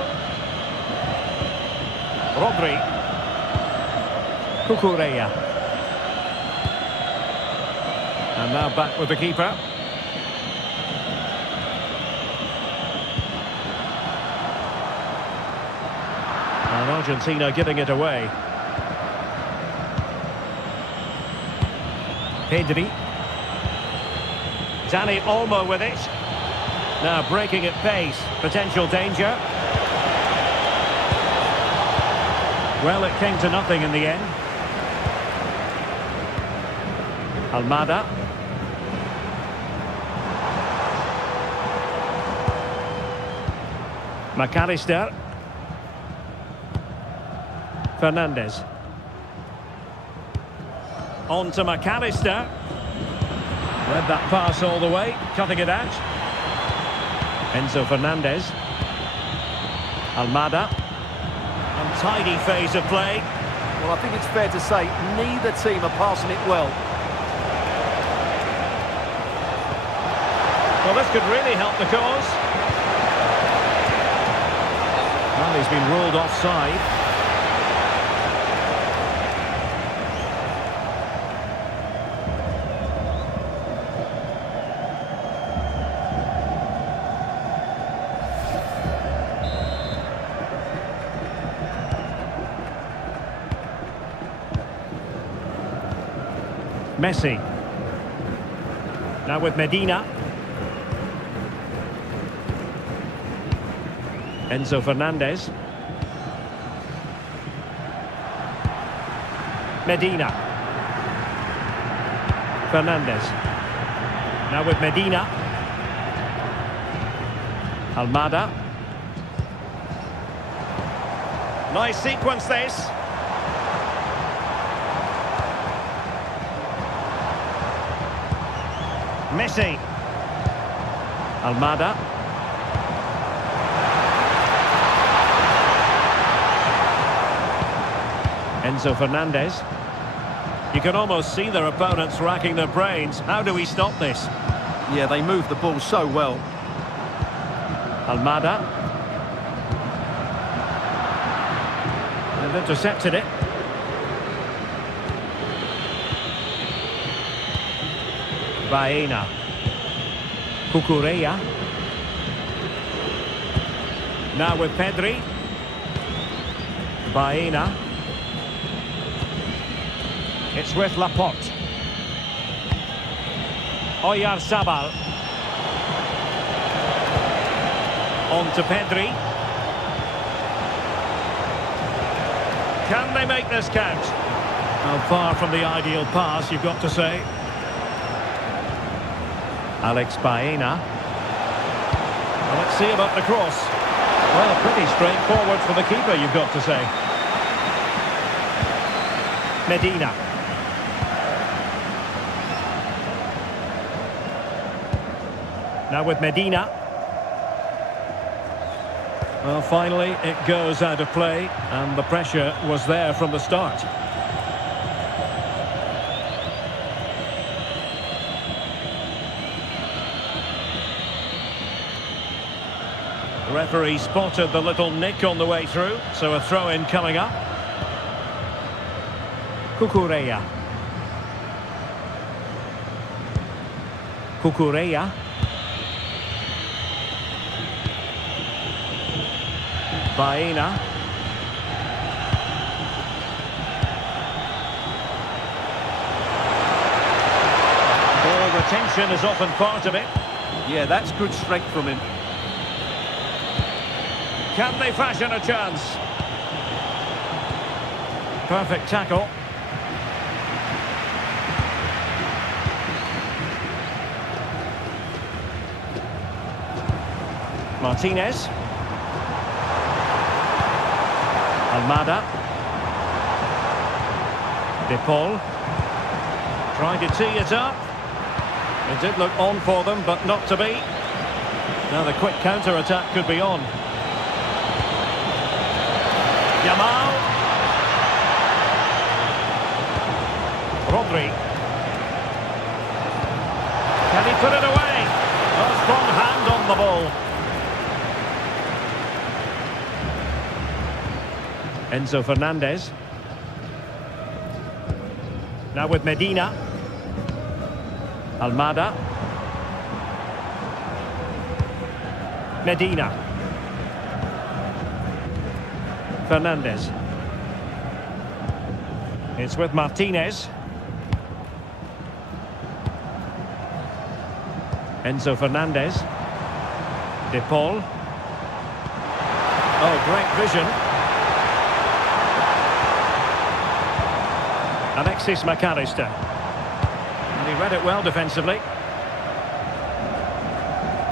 Rodri. Cucurella. And now back with the keeper. And Argentina giving it away. Pedri. Dani Olmo with it. Now breaking at pace. Potential danger. Well, it came to nothing in the end. Almada. McAllister. Fernandes. On to McAllister. Read that pass all the way, cutting it out. Enzo Fernandez. Almada. Untidy phase of play. Well, I think it's fair to say neither team are passing it well. Well, this could really help the cause. Well, he's been ruled offside. Messi. Now with Medina. Enzo Fernandez. Medina. Fernandez. Now with Medina. Almada. Nice sequence this. Messi. Almada. Enzo Fernandez. You can almost see their opponents racking their brains. How do we stop this? Yeah, they move the ball so well. Almada. They've intercepted it. Baena. Cucurella. Now with Pedri. Baena. It's with Laporte. Oyarzabal. On to Pedri. Can they make this count? Well, far from the ideal pass, you've got to say. Alex Baena. Well, let's see about the cross. Well, pretty straightforward for the keeper, you've got to say. Medina. Now with Medina. Well, finally, it goes out of play, and the pressure was there from the start. The referee spotted the little nick on the way through, so a throw-in coming up. Cucurella. Cucurella. Baena. Ball retention is often part of it. Yeah, that's good strength from him. Can they fashion a chance? Perfect tackle. Martinez. Almada. De Paul. Trying to tee it up. It did look on for them, but not to be. Now the quick counter-attack could be on. Yamal. Rodri. Can he put it away? A strong hand on the ball. Enzo Fernandez. Now with Medina. Almada. Medina. Fernandez. It's with Martinez. Enzo Fernandez. De Paul. Oh, great vision. Alexis McAllister. And he read it well defensively.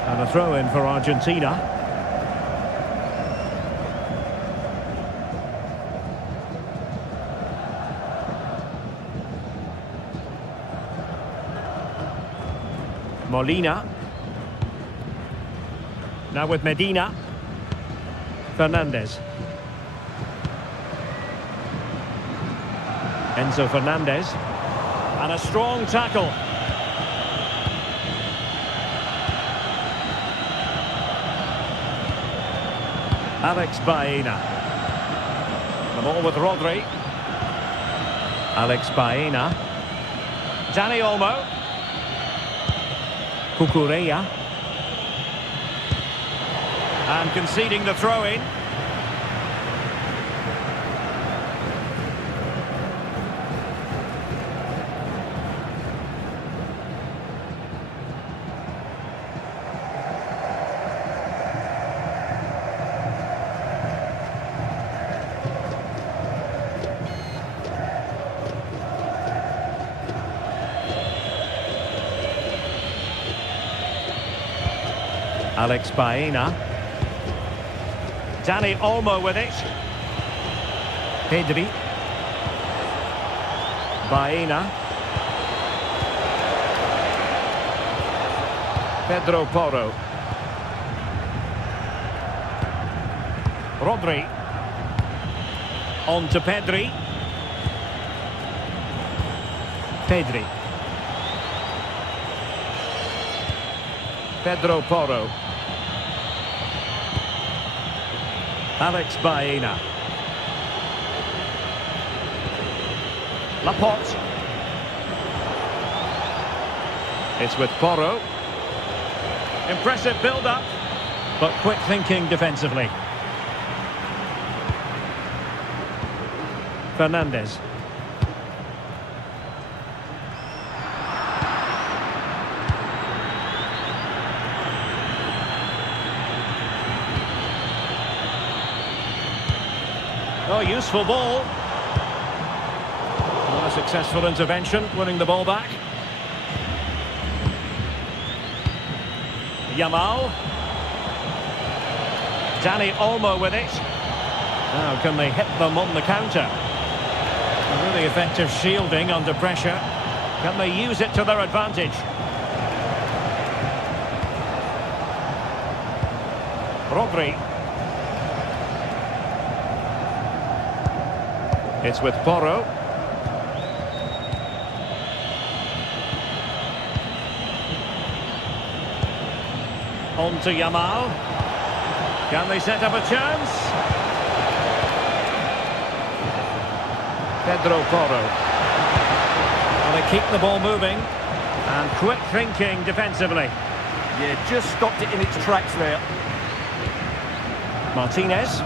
And a throw-in for Argentina. Molina. Now with Medina. Fernandez. Enzo Fernandez. And a strong tackle. Alex Baena. The ball with Rodri. Alex Baena. Dani Olmo. Cucurella. And conceding the throw-in. Alex Baena. Dani Olmo with it. Pedri. Baena. Pedro Porro. Rodri. On to Pedri. Pedri. Pedro Porro. Alex Baena. Laporte. It's with Porro. Impressive build-up, but quick thinking defensively. Fernandez. Oh, useful ball. Not a successful intervention, winning the ball back. Yamal. Dani Olmo with it. Now can they hit them on the counter? A really effective shielding under pressure. Can they use it to their advantage? Rodri. It's with Porro. On to Yamal. Can they set up a chance? Pedro Porro. Well, they keep the ball moving. And quick thinking defensively. Yeah, just stopped it in its tracks there. Martinez.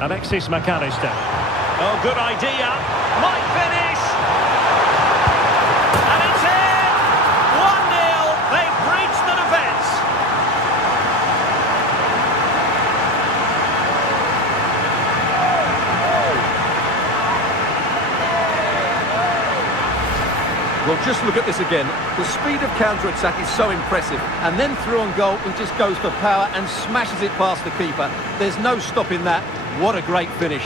Alexis McAllister. Oh, good idea. Might finish. And it's in. 1-0. They've breached the defence. Well, just look at this again. The speed of counter-attack is so impressive. And then through on goal, he just goes for power and smashes it past the keeper. There's no stopping that. What a great finish.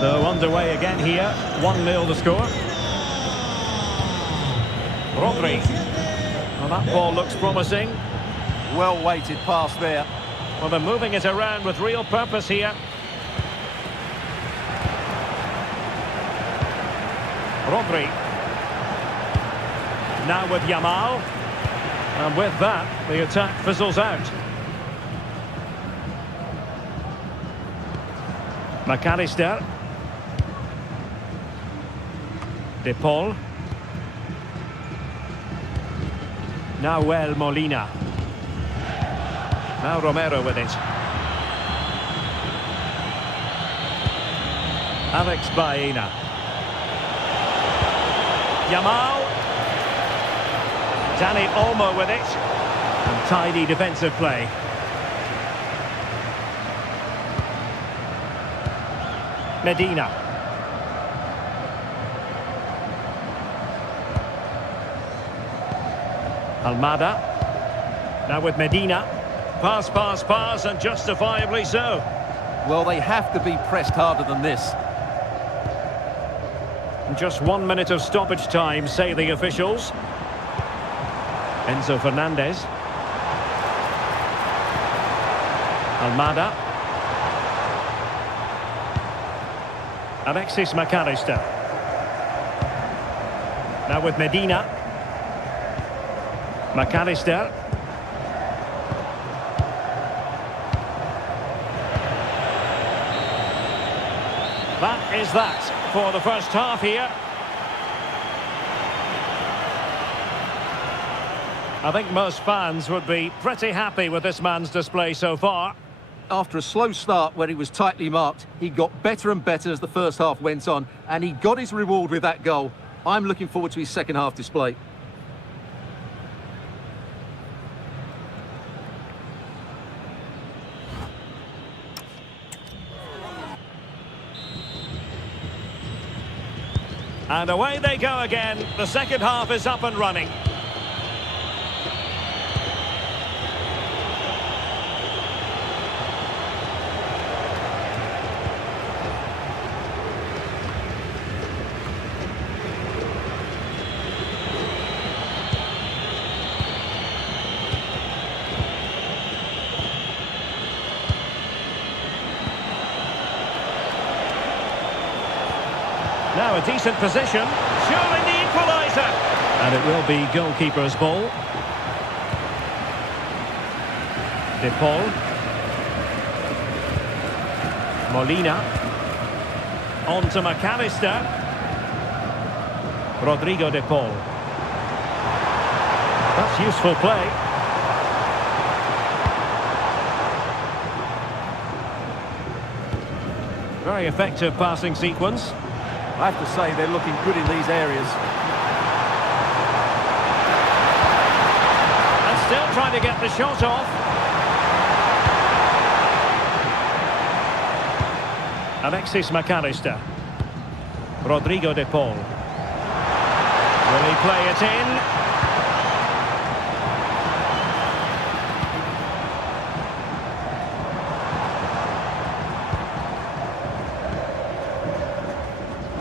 So underway again here, 1-0 the score. Rodri. Well, that ball looks promising. Well weighted pass there. Well, they're moving it around with real purpose here. Rodri. Now with Yamal. And with that, the attack fizzles out. McAllister. De Paul. Now Molina. Now Romero with it. Alex Baena. Yamal. Dani Olmo with it. And tidy defensive play. Medina. Almada. Now with Medina. Pass, and justifiably so. Well, they have to be pressed harder than this. Just 1 minute of stoppage time, say the officials. Enzo Fernandez. Almada. Alexis McAllister. Now with Medina. McAllister. That is that for the first half here. I think most fans would be pretty happy with this man's display so far. After a slow start where he was tightly marked, he got better and better as the first half went on, and he got his reward with that goal. I'm looking forward to his second half display. And away they go again. The second half is up and running. Now a decent position, surely the equaliser. And it will be goalkeeper's ball. De Paul. Molina. On to McAllister. Rodrigo De Paul. That's useful play. Very effective passing sequence. I have to say they're looking good in these areas. And still trying to get the shot off. Alexis McAllister. Rodrigo De Paul. Will he play it in?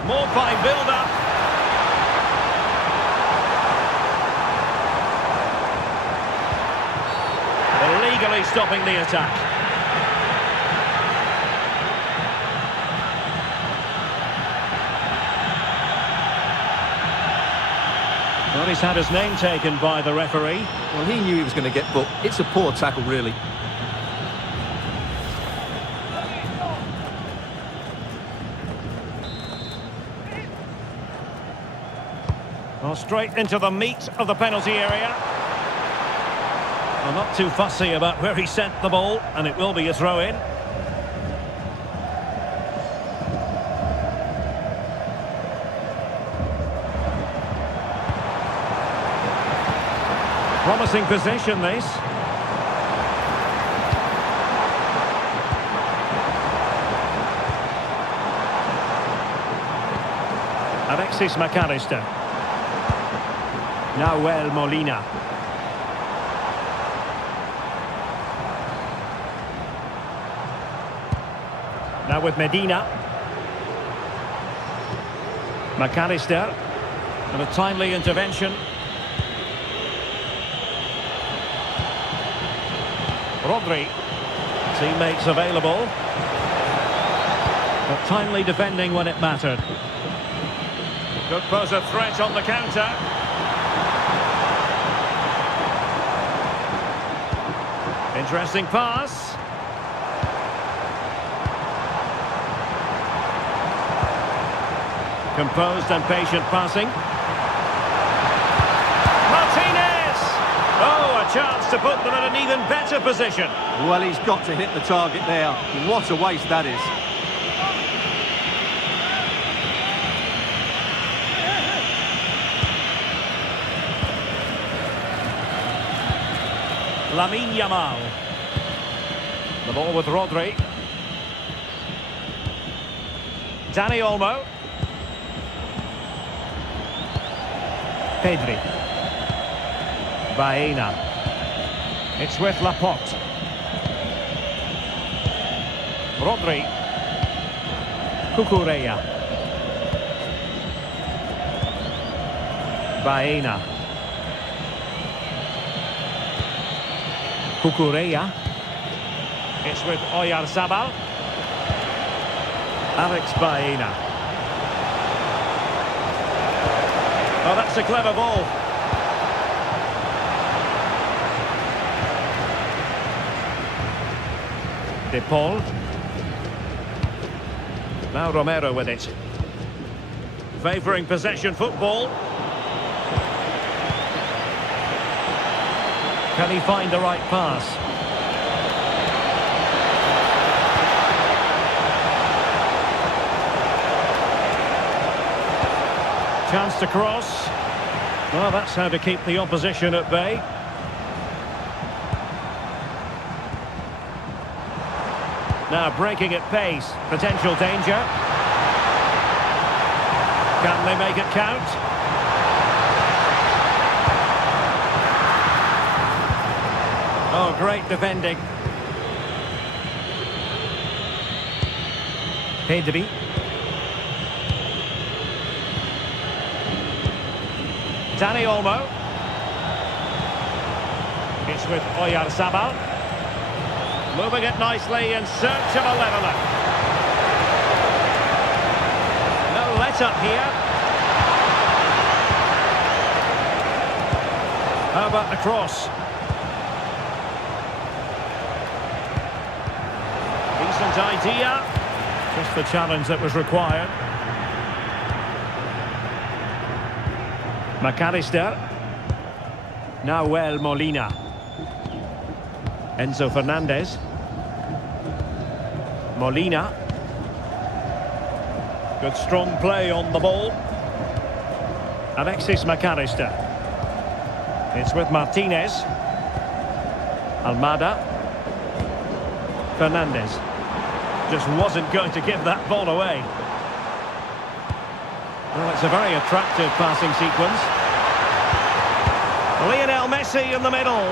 More fine build-up. Illegally stopping the attack. Well, he's had his name taken by the referee. Well, he knew he was going to get booked. It's a poor tackle, really. Well, straight into the meat of the penalty area. Well, not too fussy about where he sent the ball, and it will be a throw-in. Promising position, this. Alexis McAllister. Nahuel Molina. Now with Medina. McAllister. And a timely intervention. Rodri. Teammates available. But timely defending when it mattered. Could pose a threat on the counter. Interesting pass. Composed and patient passing. Martinez! Oh, a chance to put them in an even better position. Well, he's got to hit the target there. What a waste that is. Lamine Yamal. The ball with Rodri. Dani Olmo. Pedri. Baena. It's with Laporte. Rodri. Cucurella. Baena. Cucurella. It's with Oyarzabal. Alex Baena. Oh, that's a clever ball. De Paul. Now Romero with it. Favouring possession football. Can he find the right pass? Chance to cross. Well, that's how to keep the opposition at bay. Now breaking at pace. Potential danger. Can they make it count? Oh, great defending. Pedri. Dani Olmo. It's with Oyarzabal. Moving it nicely in search of a leveller. No let-up here. How about the cross? Decent idea. Just the challenge that was required. McAllister. Nahuel Molina. Enzo Fernandez. Molina. Good strong play on the ball. Alexis McAllister. It's with Martinez. Almada. Fernandez. Just wasn't going to give that ball away. Well, it's a very attractive passing sequence. Lionel Messi in the middle.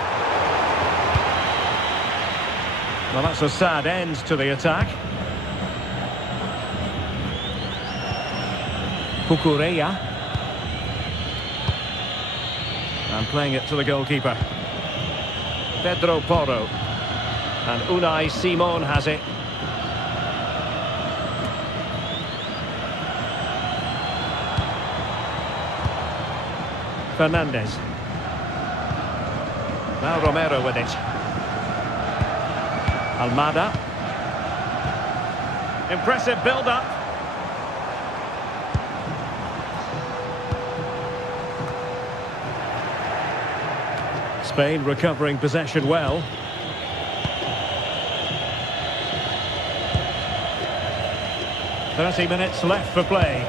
Well, that's a sad end to the attack. Cucurella. And playing it to the goalkeeper. Pedro Porro. And Unai Simon has it. Fernandez. Now Romero with it. Almada. Impressive build-up. Spain recovering possession well. "30 minutes left for play.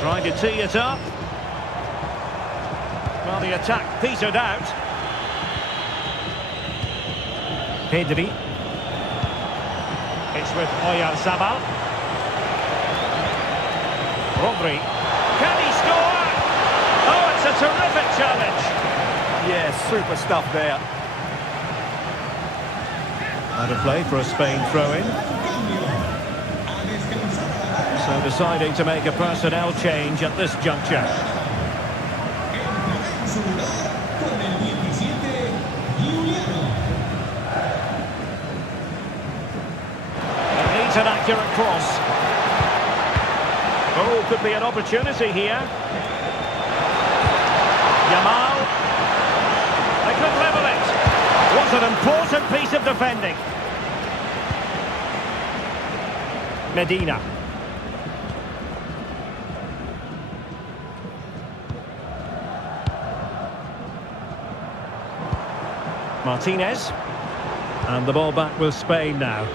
Trying to tee it up. Well, the attack petered out. Pedri. It's with Oyarzabal. Rodri. Can he score? Oh, it's a terrific challenge. Yeah, super stuff there. Out of play for a Spain throw-in. So deciding to make a personnel change at this juncture. It needs an accurate cross. Oh, could be an opportunity here. Yamal. They could level it. What an important piece of defending. Medina. Martinez. And the ball back with Spain now.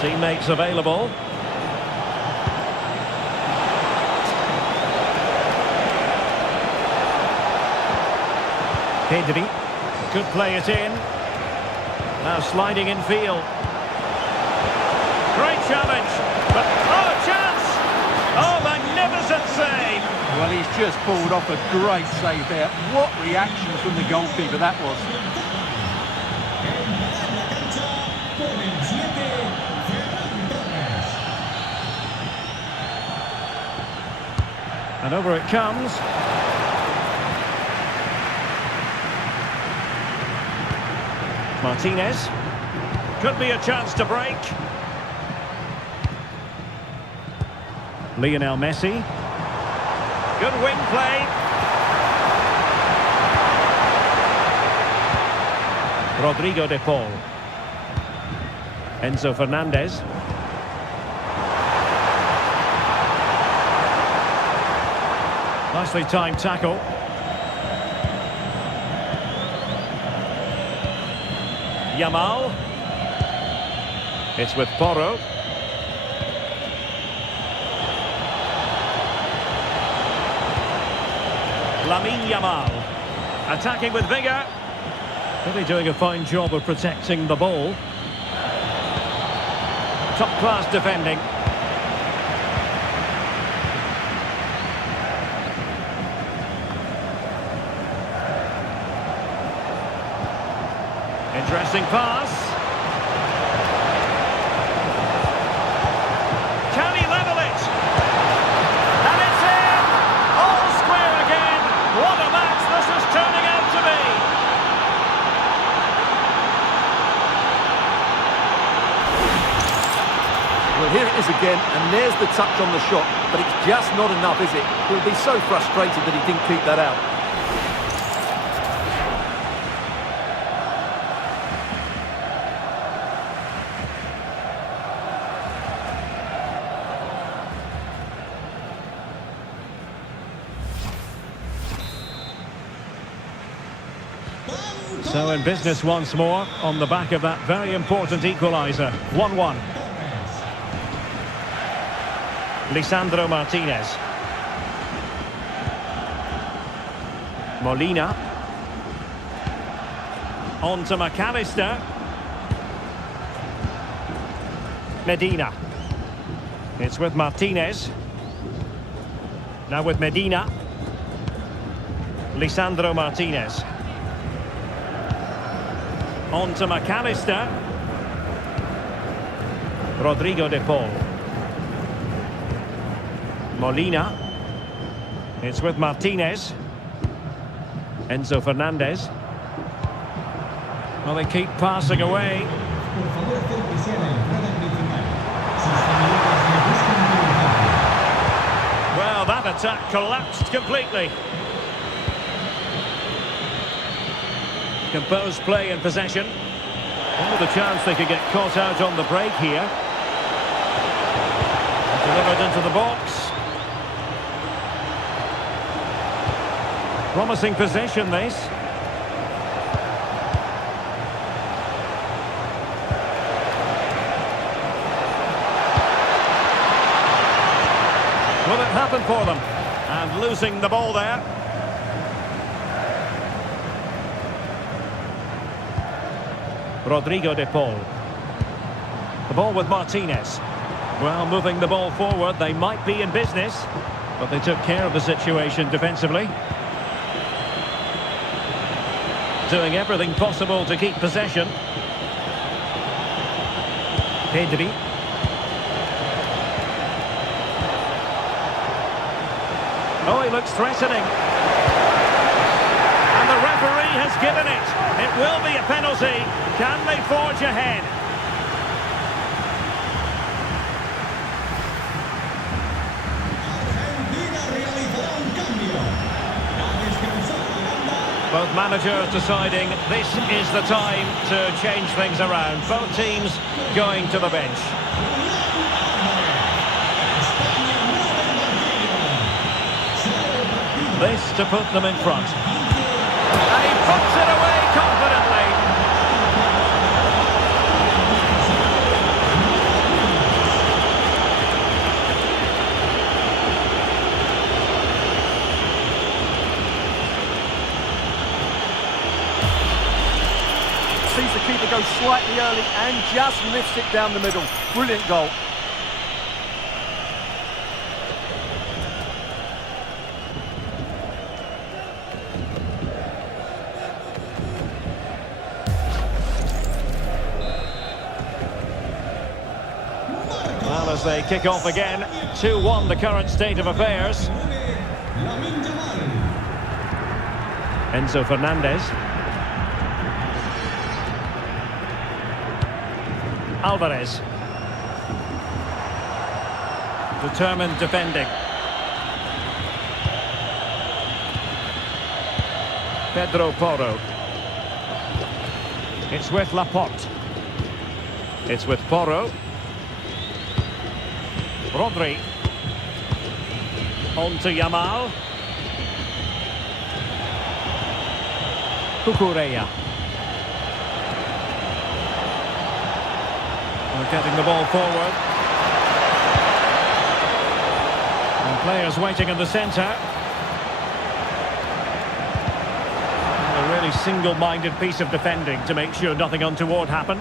Teammates available. Pedri. Could play it in. Now sliding in field. Great challenge. But, oh, a chance! Oh, magnificent save! Well, he's just pulled off a great save there. What reaction from the goalkeeper that was. And over it comes. Martinez. Could be a chance to break. Lionel Messi. Good wing play. Rodrigo de Paul. Enzo Fernandez. Nicely timed tackle. Yamal. It's with Porro. Lamine Yamal. Attacking with vigour. Really doing a fine job of protecting the ball. Top-class defending. Interesting pass. Can he level it? And it's in! All square again. What a match this is turning out to be. Well, here it is again, and there's the touch on the shot, but it's just not enough, is it? He'll be so frustrated that he didn't keep that out. So in business once more on the back of that very important equaliser. 1-1. Lisandro Martinez. Molina. On to McAllister. Medina. It's with Martinez. Now with Medina. Lisandro Martinez. On to McAllister. Rodrigo de Paul. Molina. It's with Martinez. Enzo Fernandez. Well, they keep passing away. Well, that attack collapsed completely. Composed play and possession. Oh, the chance they could get caught out on the break here. Delivered into the box. Promising possession, this. Will it happen for them? And losing the ball there. Rodrigo de Paul. The ball with Martinez. Well, moving the ball forward, they might be in business, but they took care of the situation defensively. Doing everything possible to keep possession. Pedri. Oh, he looks threatening. And the referee has given it. It will be a penalty. Can they forge ahead? Both managers deciding this is the time to change things around. Both teams going to the bench. This to put them in front. And he puts it away confidently. Sees the keeper go slightly early and just lifts it down the middle. Brilliant goal. Well, as they kick off again, 2-1 the current state of affairs. Enzo Fernandez. Alvarez. Determined defending. Pedro Porro. It's with Laporte. It's with Porro. Rodri. On to Yamal. Cucurella. We're getting the ball forward. And players waiting in the centre. A really single-minded piece of defending to make sure nothing untoward happened.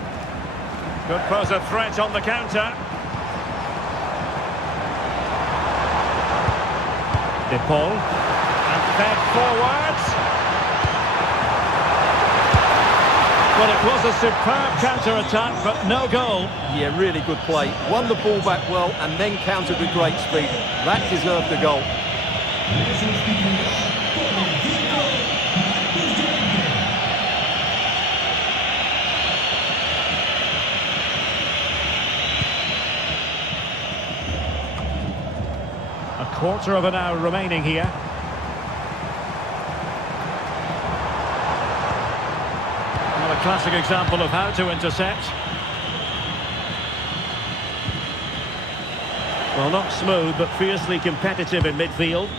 Could pose a threat on the counter. De Paul. And fed forwards. Well, it was a superb counter-attack, but no goal. Yeah, really good play. Won the ball back well and then countered with great speed. That deserved a goal. A quarter of an hour remaining here. Well, a classic example of how to intercept. Well, not smooth, but fiercely competitive in midfield.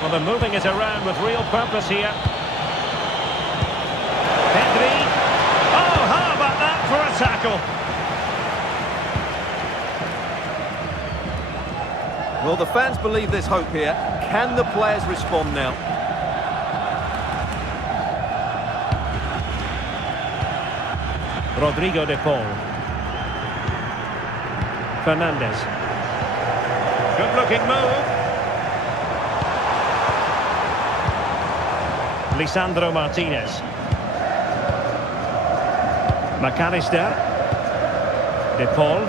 Well, they're moving it around with real purpose here. Pedri. Oh, how about that for a tackle? Well, the fans believe there's hope here. Can the players respond now? Rodrigo de Paul. Fernandez. Good-looking move. Lisandro Martinez. McAllister. De Paul.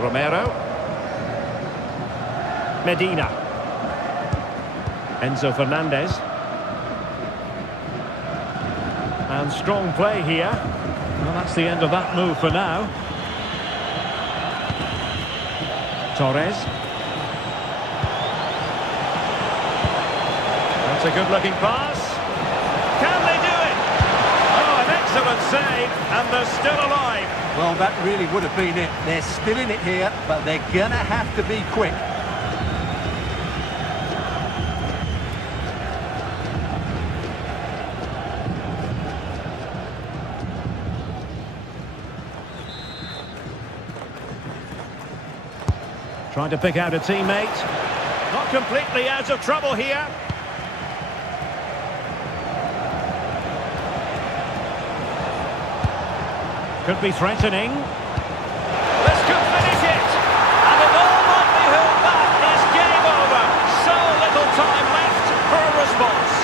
Romero. Medina. Enzo Fernandez. And strong play here. Well, that's the end of that move for now. Torres. That's a good-looking pass. Can they do it? Oh, an excellent save, and they're still alive. Well, that really would have been it. They're still in it here, but they're going to have to be quick. Trying to pick out a teammate. Not completely out of trouble here. Could be threatening. This could finish it. And in all likelihood, that is game over. So little time left for a response.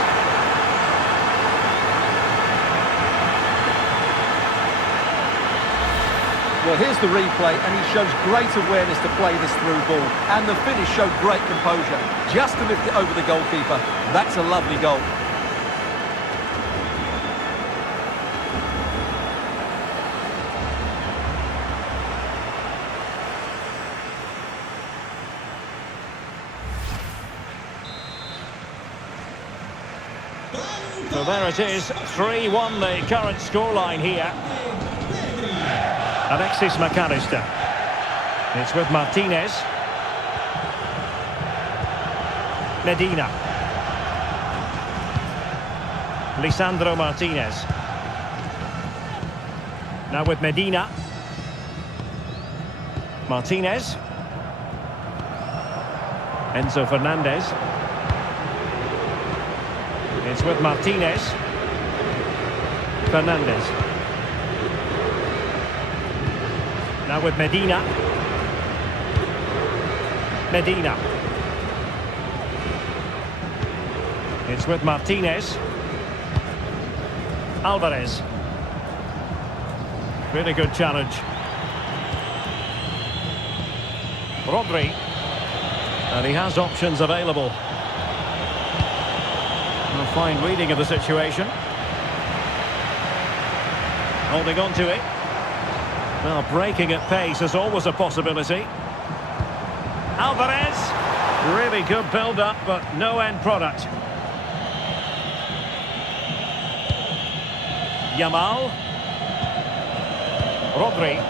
Well, here's the replay, and he shows great awareness to play this through ball. And the finish showed great composure. Just to lift it over the goalkeeper. That's a lovely goal. So there it is, 3-1 the current scoreline here. Alexis McAllister. It's with Martinez. Medina. Lisandro Martinez. Now with Medina. Martinez. Enzo Fernandez. It's with Martinez. Fernandez. Now with Medina. Medina. It's with Martinez. Alvarez. Really good challenge. Rodri. And he has options available. A fine reading of the situation. Holding on to it. Well, breaking at pace is always a possibility. Alvarez. Really good build-up, but no end product. Yamal. Rodri.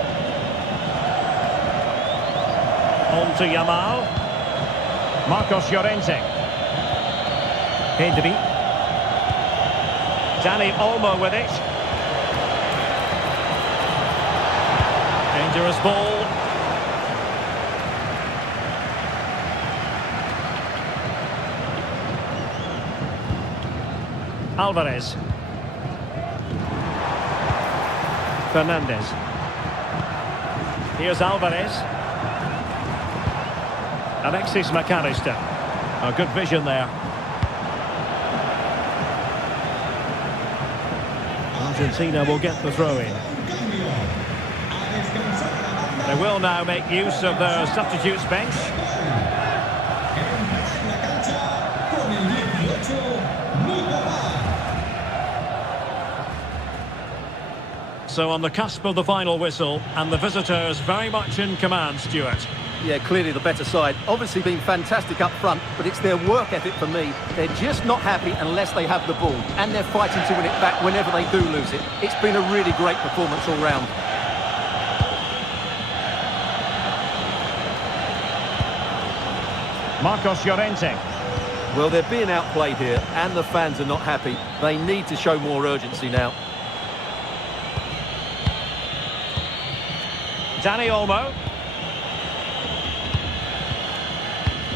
On to Yamal. Marcos Llorente. Pedri. Dani Olmo with it. Dangerous ball. Alvarez. Fernandez. Here's Alvarez. Alexis McAllister. A good vision there. Argentina will get the throw in. They will now make use of their substitutes bench. So on the cusp of the final whistle, and the visitors very much in command, Stuart. Yeah, clearly the better side. Obviously been fantastic up front, but it's their work ethic for me. They're just not happy unless they have the ball, and they're fighting to win it back whenever they do lose it. It's been a really great performance all round. Marcos Llorente. Well, they're being outplayed here, and the fans are not happy. They need to show more urgency now. Dani Olmo.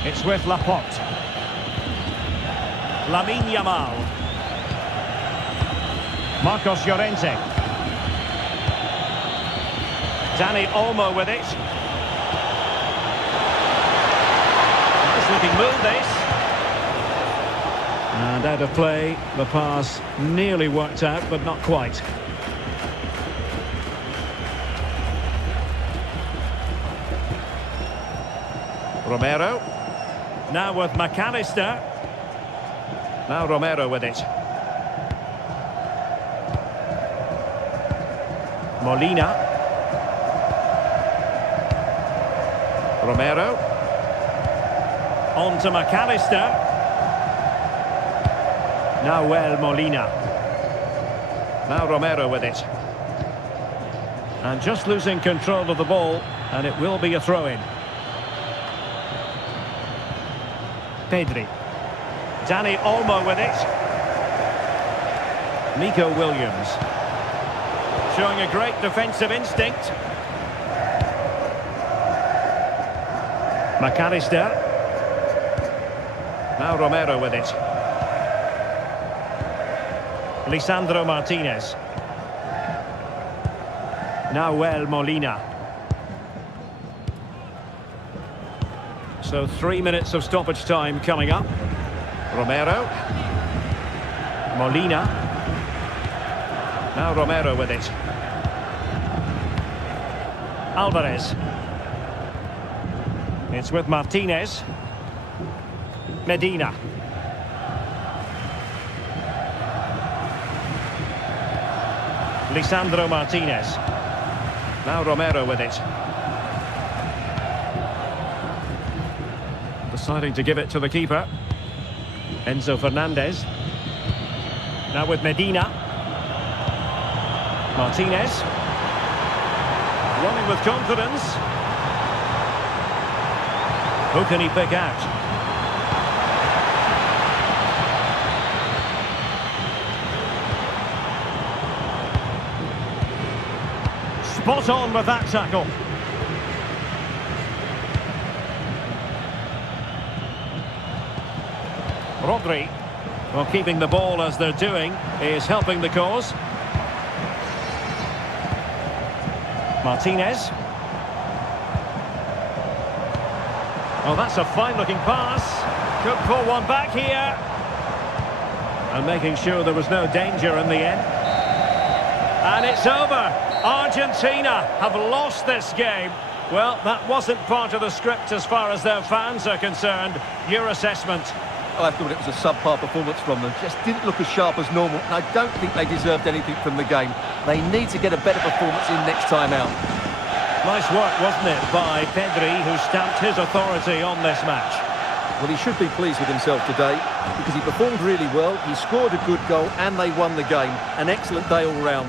It's with Laporte. Lamine Yamal. Marcos Llorente. Dani Olmo with it. Nice looking move this. And out of play, the pass nearly worked out, but not quite. Romero. Now with McAllister. Now Romero with it. Molina. Romero. On to McAllister. Now Molina. Now Romero with it. And just losing control of the ball, and it will be a throw-in. Pedri. Dani Olmo with it. Nico Williams. Showing a great defensive instinct. McAllister. Now Romero with it. Lisandro Martinez. Now Molina. So 3 minutes of stoppage time coming up. Romero. Molina. Now Romero with it. Alvarez. It's with Martinez. Medina. Lisandro Martinez. Now Romero with it. Deciding to give it to the keeper. Enzo Fernandez. Now with Medina. Martinez. Running with confidence. Who can he pick out? Spot on with that tackle. Rodri. Well, keeping the ball as they're doing is helping the cause. Martinez. Oh, that's a fine-looking pass. Could pull one back here. And making sure there was no danger in the end. And it's over. Argentina have lost this game. Well, that wasn't part of the script as far as their fans are concerned. Your assessment? I thought it was a subpar performance from them. Just didn't look as sharp as normal, and I don't think they deserved anything from the game. They need to get a better performance in next time out. Nice work, wasn't it, by Pedri, who stamped his authority on this match. Well, he should be pleased with himself today because he performed really well, he scored a good goal, and they won the game. An excellent day all round.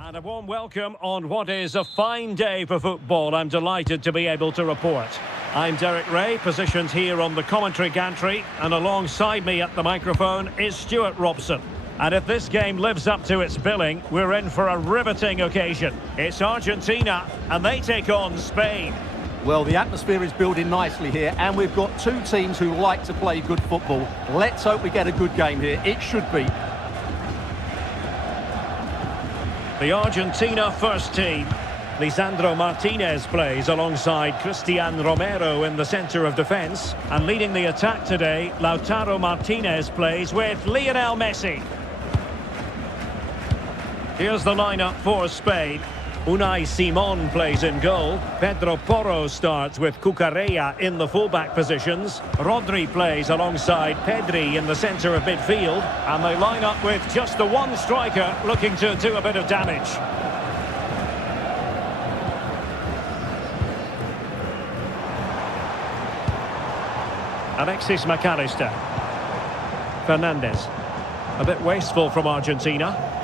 And a warm welcome on what is a fine day for football. I'm delighted to be able to report. I'm Derek Ray, positioned here on the commentary gantry, and alongside me at the microphone is Stuart Robson. And if this game lives up to its billing, we're in for a riveting occasion. It's Argentina, and they take on Spain. Well, the atmosphere is building nicely here, and we've got two teams who like to play good football. Let's hope we get a good game here. It should be. The Argentina first team. Lisandro Martinez plays alongside Cristian Romero in the centre of defence. And leading the attack today, Lautaro Martinez plays with Lionel Messi. Here's the lineup for Spain. Unai Simon plays in goal. Pedro Porro starts with Cucurella in the fullback positions. Rodri plays alongside Pedri in the centre of midfield. And they line up with just the one striker looking to do a bit of damage. Alexis McAllister. Fernandez. A bit wasteful from Argentina.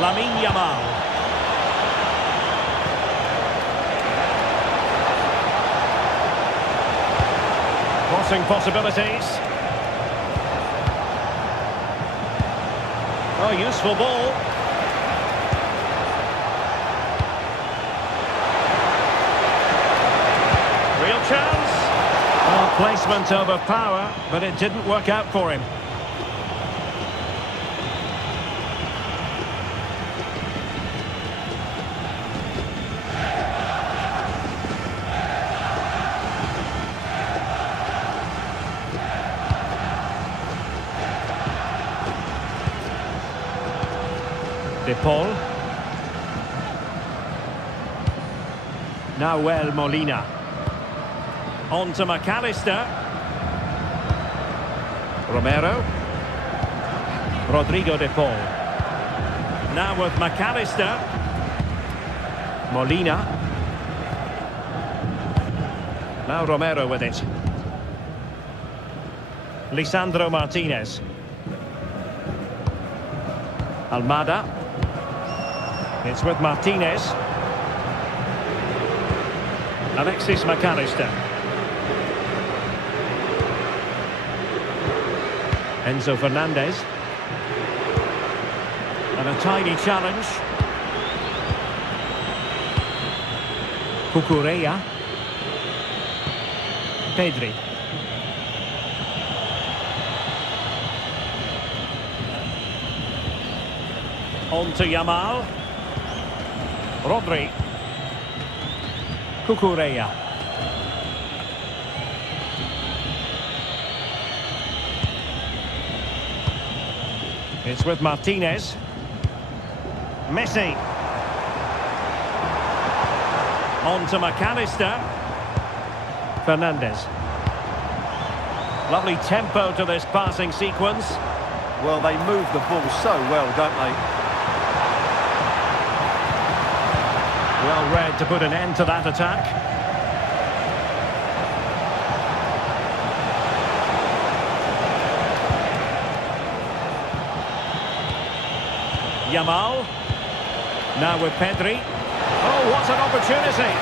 Lamine Yamal. Crossing possibilities. Oh, useful ball. Real chance. Oh, placement over power, but it didn't work out for him. De Paul. Nahuel Molina. On to McAllister. Romero. Rodrigo De Paul. Now with McAllister. Molina. Now Romero with it. Lisandro Martinez. Almada. It's with Martinez. Alexis McAllister. Enzo Fernandez. And a tiny challenge. Cucurella. Pedri. On to Yamal. Rodri. Cucurella. It's with Martinez. Messi. On to McAllister. Fernandez. Lovely tempo to this passing sequence. Well, they move the ball so well, don't they? Well read to put an end to that attack. Yamal. Now with Pedri. Oh, what an opportunity.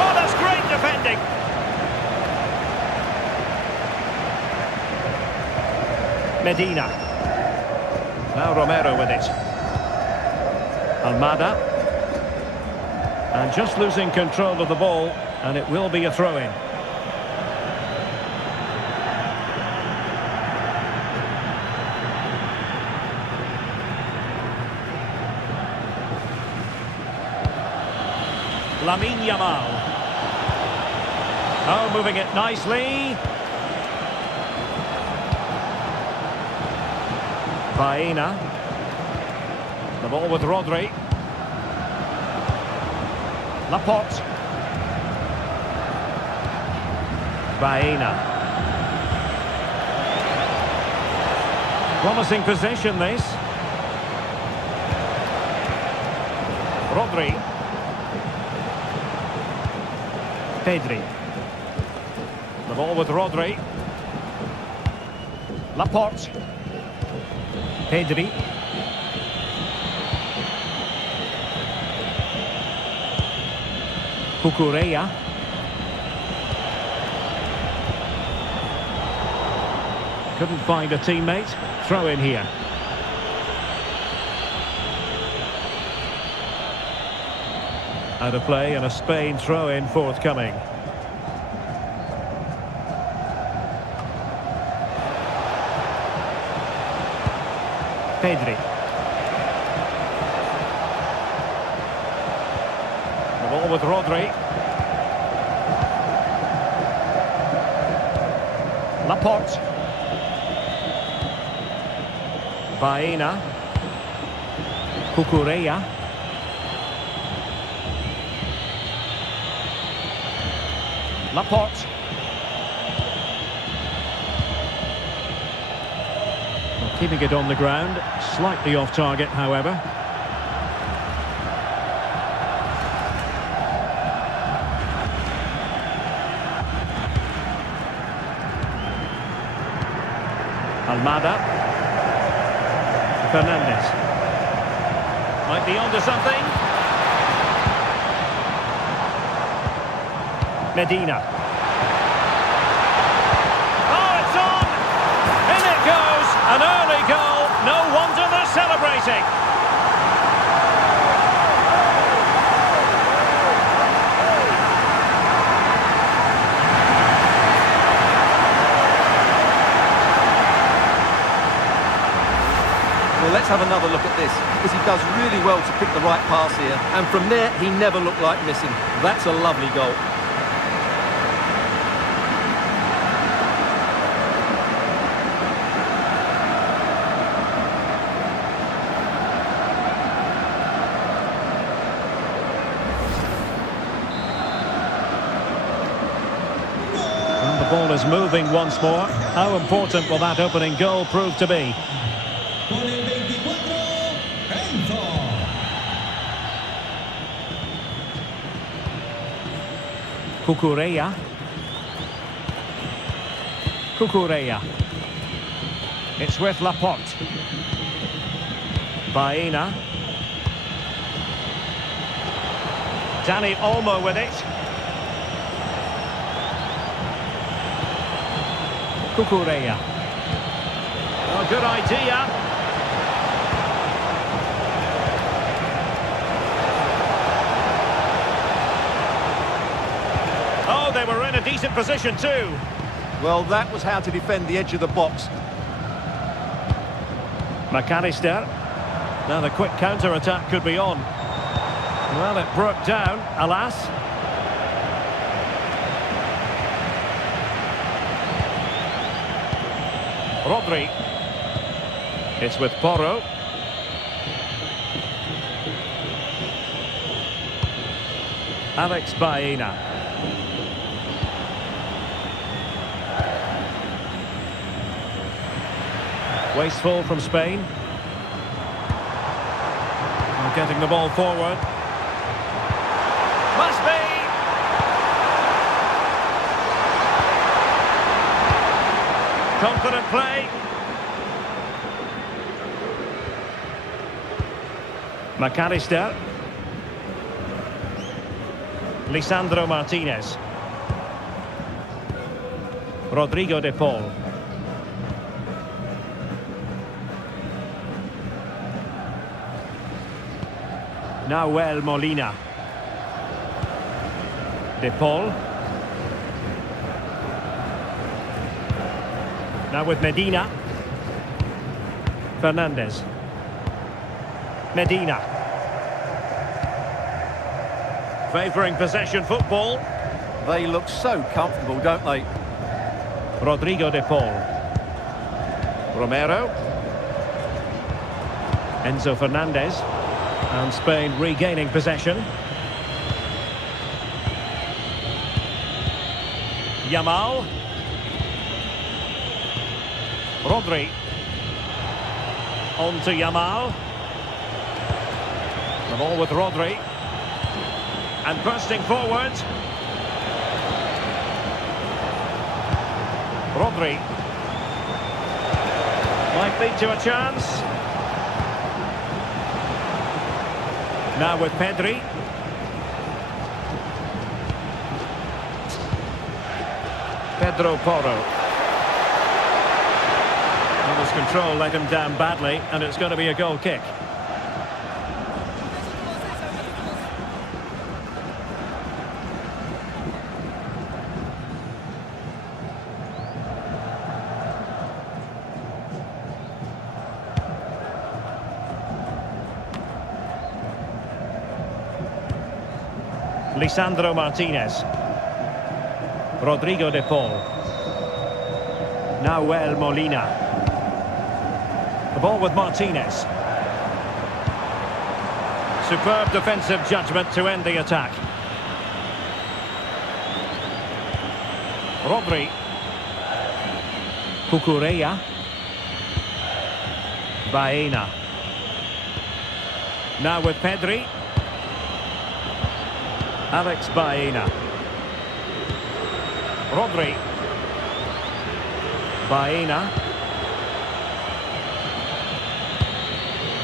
Oh, that's great defending. Medina. Now Romero with it. Almada. And just losing control of the ball, and it will be a throw-in. Lamine Yamal. Oh, moving it nicely. Baena. The ball with Rodri. Laporte. Baena. Promising possession, this. Rodri. Pedri. The ball with Rodri. Laporte. Pedri. Cucurella. Couldn't find a teammate. Throw in here. Out of play and a Spain throw-in forthcoming. Pedri. The ball with Rodri. Laporte. Baena. Cucurella. Laporte. Well, keeping it on the ground, slightly off target, however. Almada. Fernandez. Might be onto something. Medina. Oh, it's on! In it goes! An early goal. No wonder they're celebrating. Well, let's have another look at this, because he does really well to pick the right pass here, and from there he never looked like missing. That's a lovely goal. And the ball is moving once more. How important will that opening goal prove to be? Con el 24, Enzo. Cucurella. Cucurella. It's with Laporte. Baena. Dani Olmo with it. Cucurella. Oh, good idea. Oh, they were in a decent position too. Well, that was how to defend the edge of the box. McAllister. Now the quick counter-attack could be on. Well, it broke down, alas. Rodri. It's with Porro. Alex Baena. Wasteful from Spain. And getting the ball forward. Must be! Confident play. McAllister. Lisandro Martinez. Rodrigo de Paul. Nahuel Molina. De Paul. Now with Medina. Fernandez. Medina. Favouring possession football. They look so comfortable, don't they? Rodrigo de Paul. Romero. Enzo Fernandez. And Spain regaining possession. Yamal. Rodri. On to Yamal. The ball with Rodri. And bursting forward. Rodri. Might lead to a chance. Now with Pedri. Pedro Porro. His control let him down badly, and it's going to be a goal kick. Lisandro Martinez. Rodrigo de Paul. Nahuel Molina. The ball with Martinez. Superb defensive judgment to end the attack. Rodri. Cucurella. Baena. Now with Pedri. Alex Baena. Rodri. Baena.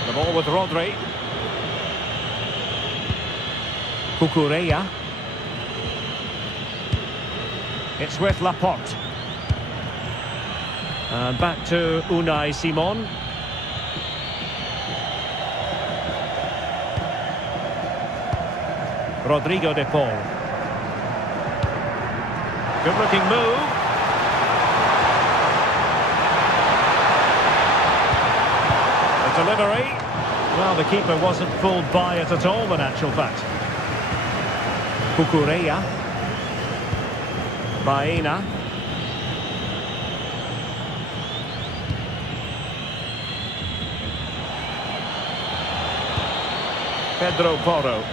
The ball with Rodri. Cucurella. It's with Laporte. And back to Unai Simon. Rodrigo de Paul. Good looking move. The delivery. Well, the keeper wasn't fooled by it at all in actual fact. Cucurella. Baena. Pedro Porro.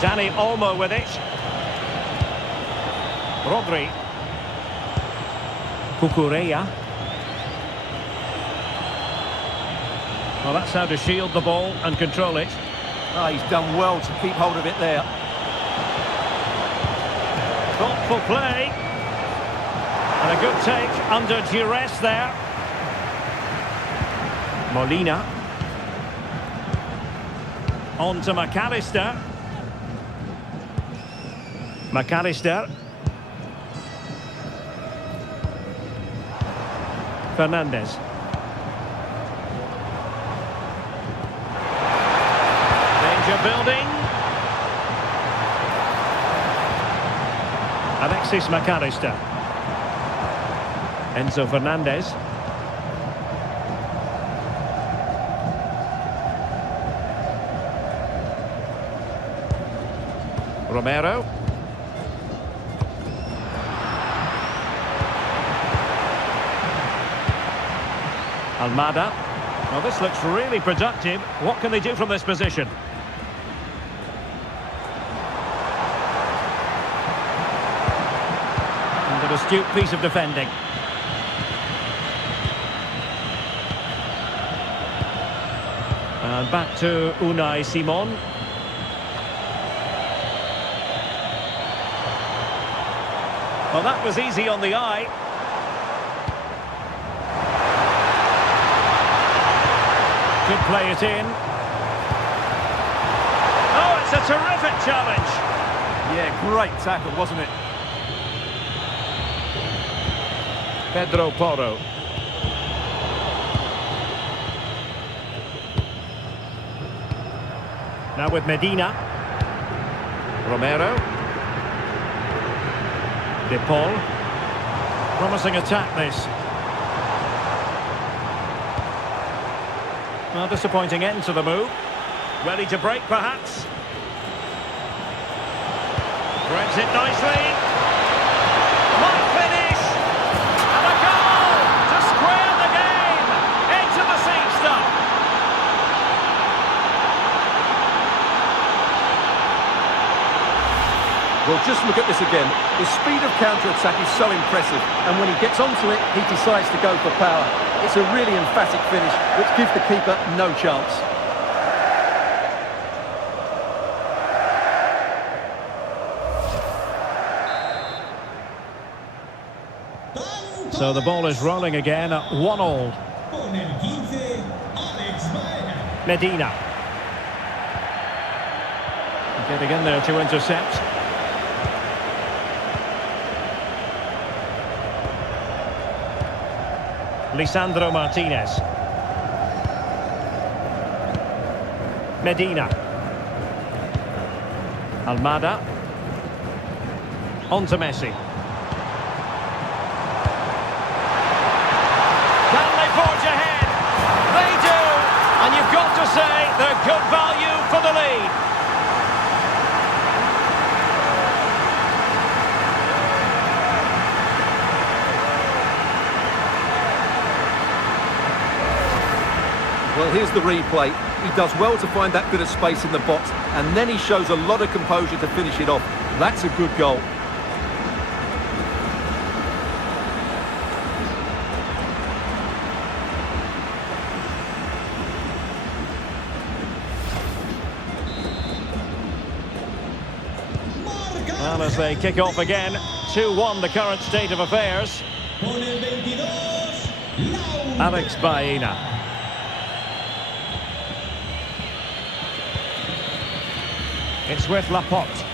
Dani Olmo with it. Rodri. Cucurella. Well, that's how to shield the ball and control it. Oh, he's done well to keep hold of it there. Thoughtful play. And a good take under duress there. Molina. On to McAllister. McAllister. Fernandez. Danger building. Alexis McAllister. Enzo Fernandez. Romero. Almada. Well, this looks really productive. What can they do from this position? And an astute piece of defending. And back to Unai Simon. Well, that was easy on the eye. Could play it in. It's a terrific challenge. Yeah, great tackle, wasn't it? Pedro Porro. Now with Medina. Romero. De Paul. Promising attack, this. Well, disappointing end to the move. Ready to break, perhaps. Threads it nicely. Might finish. And a goal to square the game. Into the seat stuff. Well, just look at this again. The speed of counter-attack is so impressive, and when he gets onto it, he decides to go for power. It's a really emphatic finish, which gives the keeper no chance. So the ball is rolling again at 1-1. Con el 15, Alex Baena. Medina. Getting in there to intercept. Lisandro Martinez. Medina. Almada. On to Messi. Can they forge ahead? They do! And you've got to say they're good value for the lead. Well, here's the replay. He does well to find that bit of space in the box, and then he shows a lot of composure to finish it off. That's a good goal. Well, as they kick off again, 2-1 the current state of affairs. Con el 22, Lautaro. Alex Baena. It's with Laporte.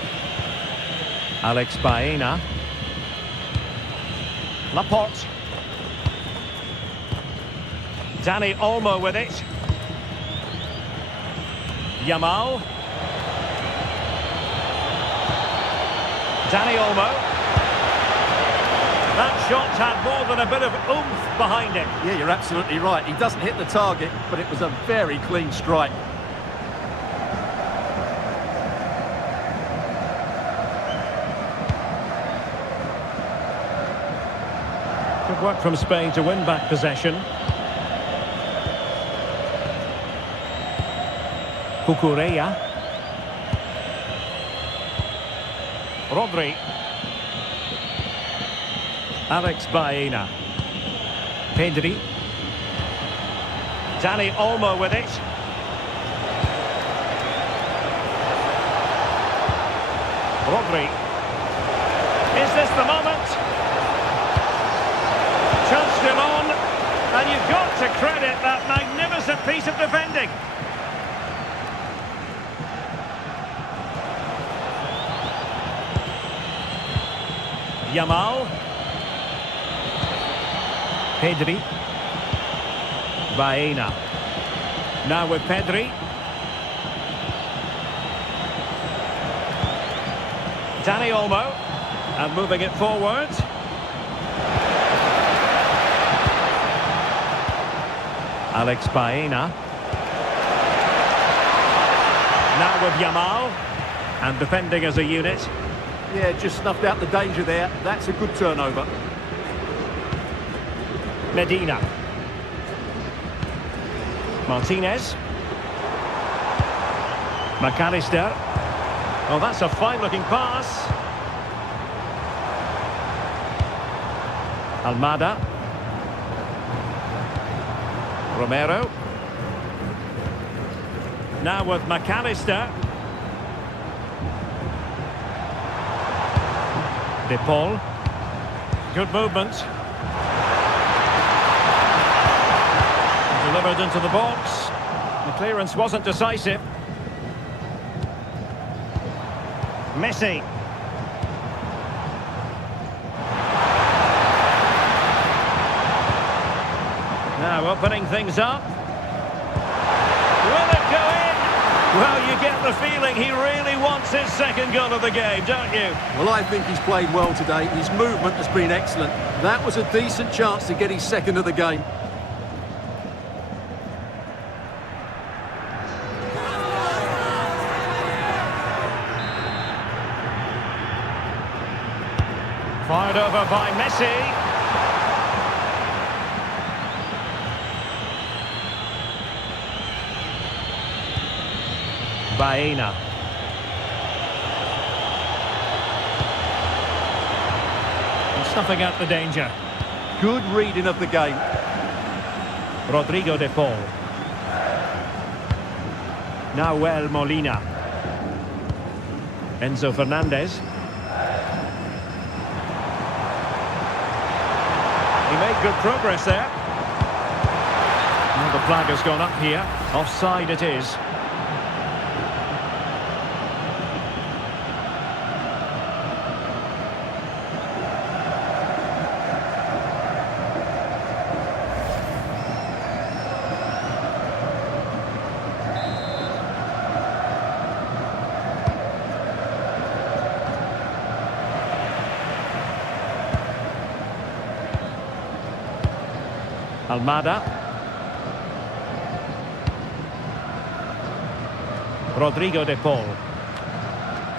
Alex Baena. Laporte. Dani Olmo with it. Yamal. Dani Olmo. That shot had more than a bit of oomph behind it. Yeah, you're absolutely right. He doesn't hit the target, but it was a very clean strike. Good work from Spain to win back possession. Cucurella. Rodri. Alex Baena. Pedri. Dani Olmo with it. Rodri. Is this the moment? Chance still on, and you've got to credit that magnificent piece of defending. Yamal. Pedri. Baena. Now with Pedri. Dani Olmo. And moving it forward. Alex Baena. Now with Yamal. And defending as a unit. Yeah, just snuffed out the danger there. That's a good turnover. Medina. Martinez. McAllister. Oh, that's a fine-looking pass. Almada. Romero. Now with McAllister. De Paul. Good movement. Delivered into the box. The clearance wasn't decisive. Messi. Now opening things up. Will it go in? Well, you get the feeling he really wants his second goal of the game, don't you? Well, I think he's played well today. His movement has been excellent. That was a decent chance to get his second of the game. Fired over by Messi. Baena. And snuffing out the danger. Good reading of the game. Rodrigo de Paul. Nahuel Molina. Enzo Fernandez. He made good progress there. Well, the flag has gone up here. Offside it is. Almada. Rodrigo de Paul.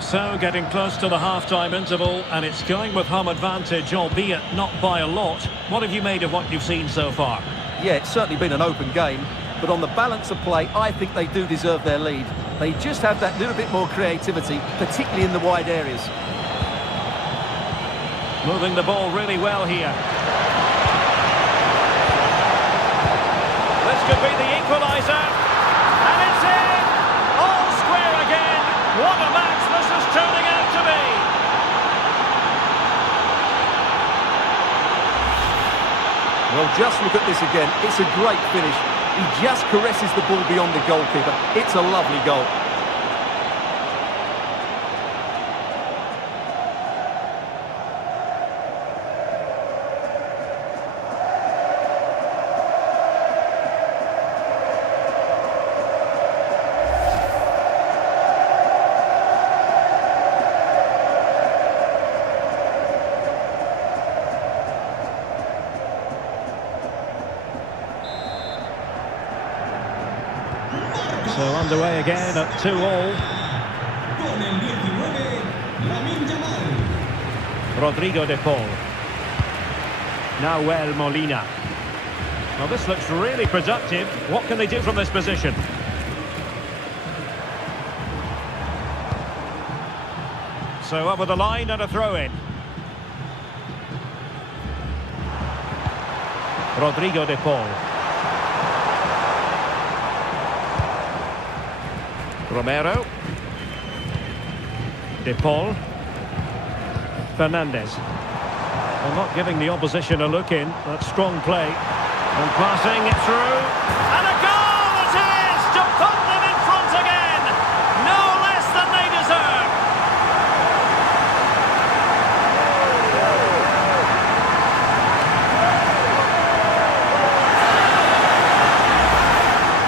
So getting close to the half-time interval, and it's going with home advantage, albeit not by a lot. What have you made of what you've seen so far? Yeah, it's certainly been an open game, but on the balance of play, I think they do deserve their lead. They just have that little bit more creativity, particularly in the wide areas. Moving the ball really well here. This could be the equaliser, and it's in! All square again! What a match this is turning out to be! Well, just look at this again. It's a great finish. He just caresses the ball beyond the goalkeeper. It's a lovely goal. So underway again at 2-2. Con el 19, Lamine Yamal. Rodrigo de Paul. Nahuel Molina. Well, this looks really productive. What can they do from this position? So over the line and a throw-in. Rodrigo de Paul. Romero. De Paul. Fernandez. Well, not giving the opposition a look in. That's strong play. And passing it through. And a goal it is to put them in front again. No less than they deserve.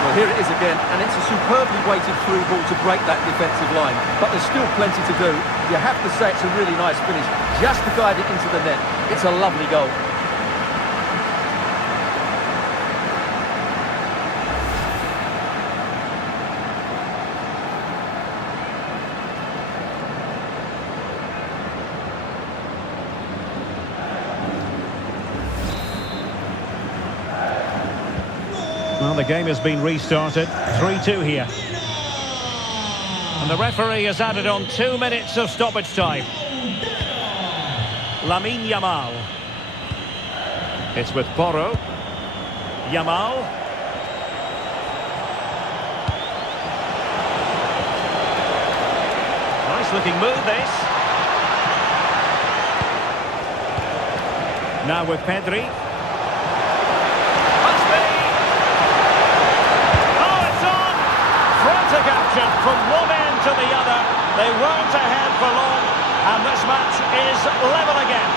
Well, here it is again, and it's a superbly weighted through ball to break that defensive line. But there's still plenty to do. You have to say it's a really nice finish, just to guide it into the net. It's a lovely goal. Well, the game has been restarted. 3-2 here. And the referee has added on 2 minutes of stoppage time. Lamine Yamal. It's with Porro. Yamal. Nice looking move, this. Now with Pedri. Must be. Oh, it's on! Frantic action from one end to the other. They weren't ahead for long, and this match is level again.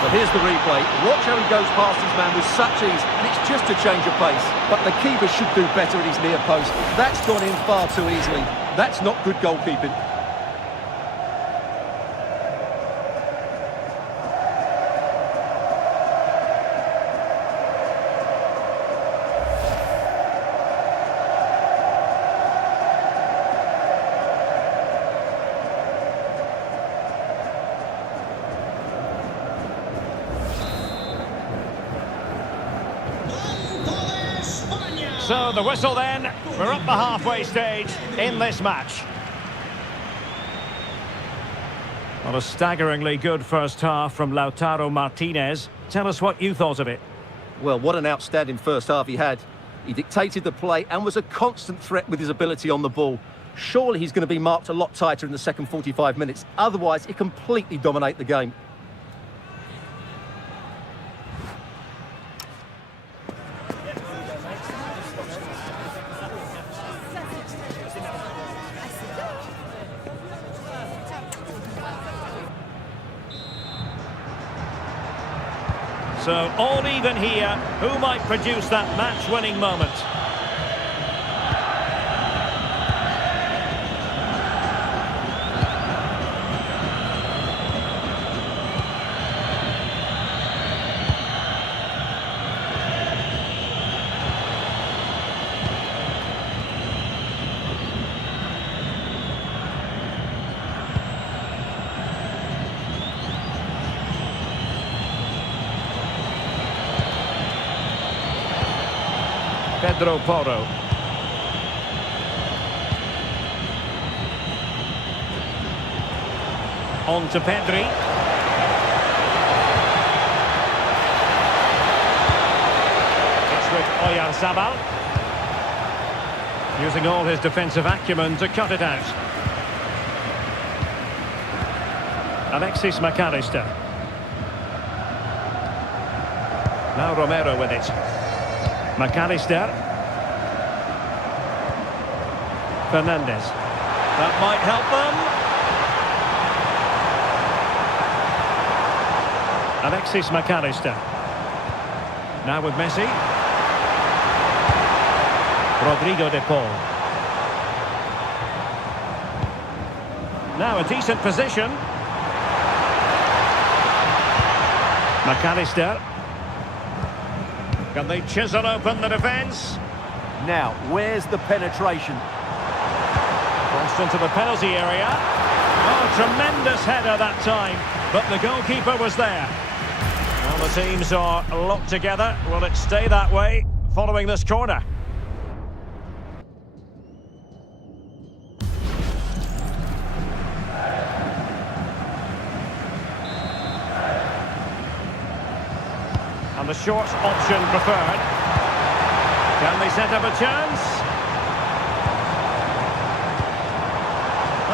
Well, here's the replay. Watch how he goes past his man with such ease, and it's just a change of pace. But the keeper should do better at his near post. That's gone in far too easily. That's not good goalkeeping. So the whistle then, we're up the halfway stage in this match. Well, a staggeringly good first half from Lautaro Martinez. Tell us what you thought of it. Well, what an outstanding first half he had. He dictated the play and was a constant threat with his ability on the ball. Surely he's going to be marked a lot tighter in the second 45 minutes. Otherwise, he completely dominate the game. So all even here. Who might produce that match-winning moment? Pedro Porro. On to Pedri. It's with Oyarzabal. Using all his defensive acumen to cut it out. Alexis McAllister. Now Romero with it. McAllister. Fernandez. That might help them. Alexis McAllister. Now with Messi. Rodrigo de Paul. Now a decent position. McAllister. Can they chisel open the defence? Now, where's the penetration? Crossed into the penalty area. Oh, tremendous header that time. But the goalkeeper was there. Well, the teams are locked together. Will it stay that way following this corner? And the short option preferred. Can they set up a chance?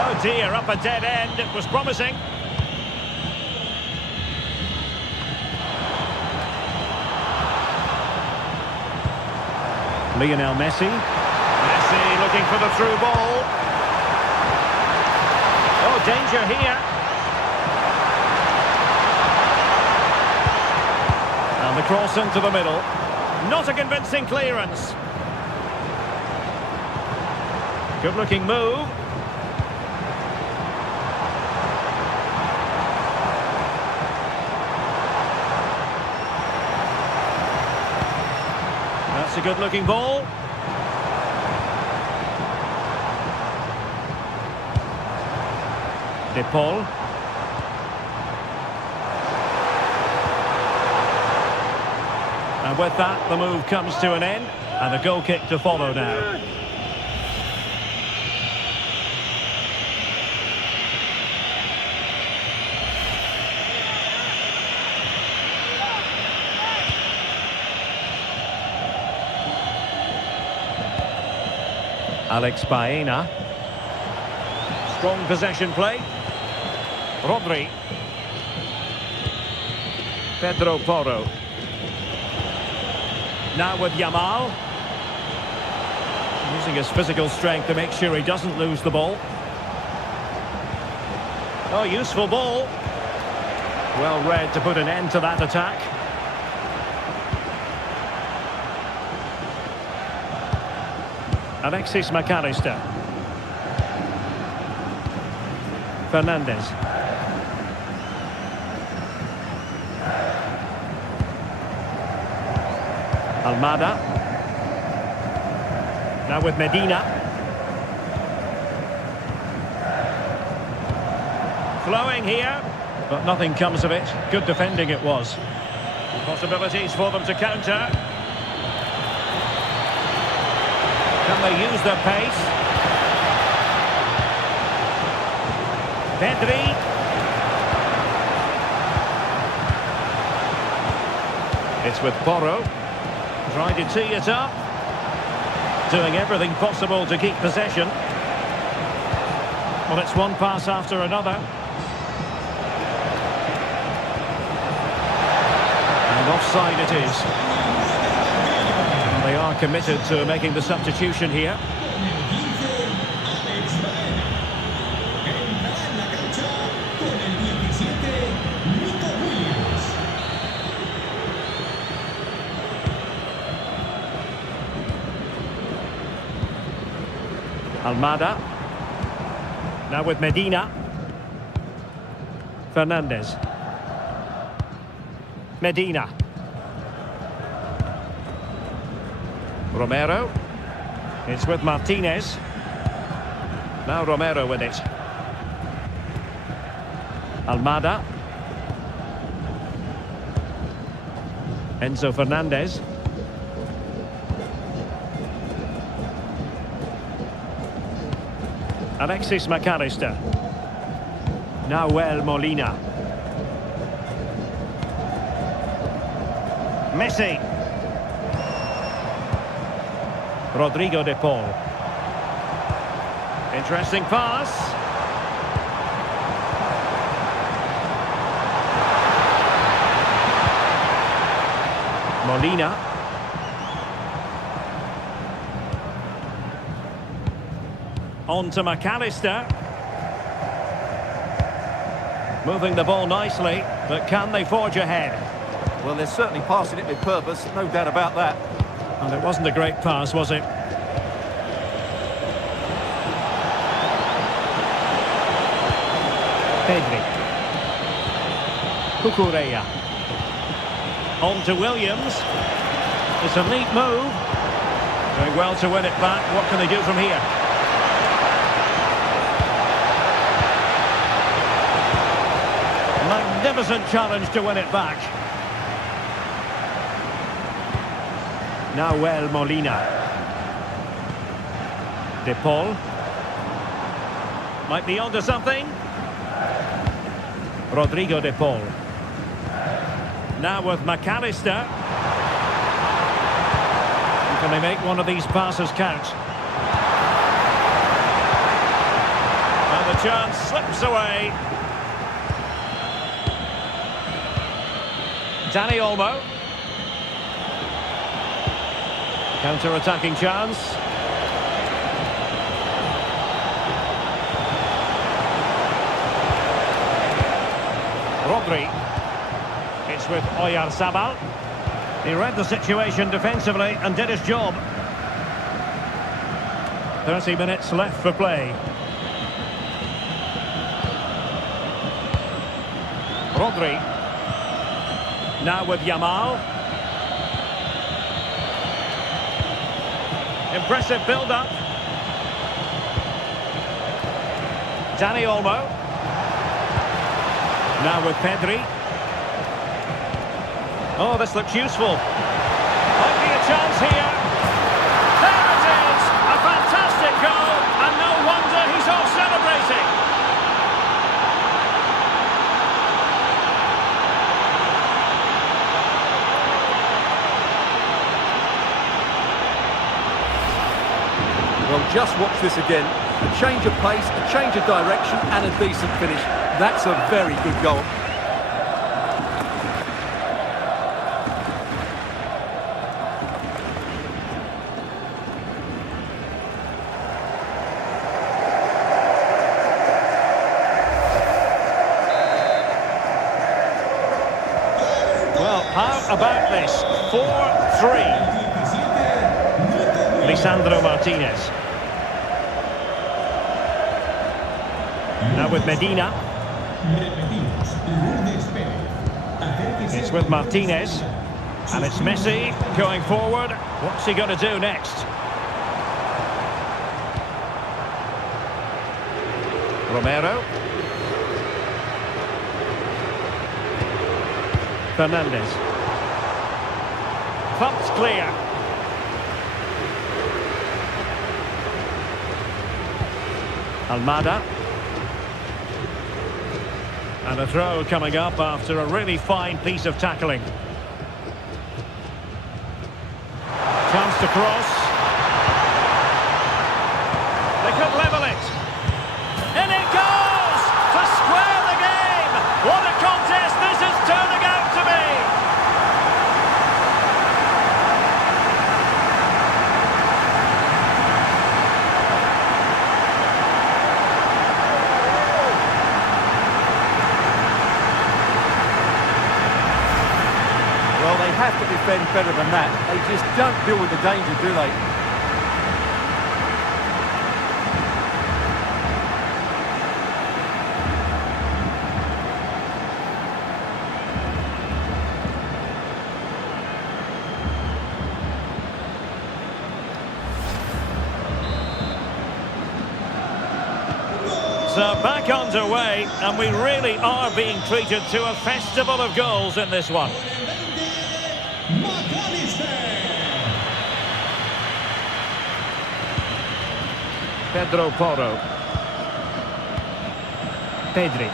Oh dear, up a dead end. It was promising. Lionel Messi. Messi looking for the through ball. Oh, danger here. And the cross into the middle. Not a convincing clearance. Good looking move. That's a good looking ball. De Paul. And with that, the move comes to an end, and a goal kick to follow now. Alex Baena. Strong possession play. Rodri. Pedro Porro. Now with Yamal. Using his physical strength to make sure he doesn't lose the ball. Oh, useful ball. Well read to put an end to that attack. Alexis McAllister. Fernandez. Almada. Now with Medina. Flowing here, but nothing comes of it. Good defending it was. Possibilities for them to counter. Can they use their pace? Pedri. It's with Porro. Trying to tee it up. Doing everything possible to keep possession. Well, it's one pass after another. And offside it is. And they are committed to making the substitution here. Almada. Now with Medina. Fernandez. Medina. Romero. It's with Martinez. Now Romero with it. Almada. Enzo Fernandez. Alexis McAllister. Nahuel Molina. Messi. Rodrigo de Paul. Interesting pass. Molina. On to McAllister. Moving the ball nicely, but can they forge ahead? Well, they're certainly passing it with purpose, no doubt about that. And it wasn't a great pass, was it? Pedri. Cucurella. On to Williams. It's a neat move. Doing well to win it back. What can they do from here? Magnificent challenge to win it back. Nahuel Molina. De Paul. Might be onto something. Rodrigo de Paul. Now with McAllister. Can they make one of these passes count? And the chance slips away. Dani Olmo. Counter-attacking chance. Rodri. It's with Oyarzabal. He read the situation defensively and did his job. 30 minutes left for play. Rodri. Now with Yamal. Impressive build-up. Dani Olmo. Now with Pedri. Oh, this looks useful. Might be a chance here. There it is! A fantastic goal, and no wonder he's off celebrating. Well, just watch this again. A change of pace, a change of direction, and a decent finish. That's a very good goal. about this. 4-3. Lisandro Martinez. Now with Medina. It's with Martinez. And it's Messi going forward. What's he going to do next? Romero. Fernandez. Pumped clear. Almada. And a throw coming up after a really fine piece of tackling. Chance to cross. They could level it. And it goes! To square the game! What a contest this is turning out to be! Well, they have to defend better than that. They just don't deal with the danger, do they? So back underway, and we really are being treated to a festival of goals in this one. Pedro Porro. Pedri.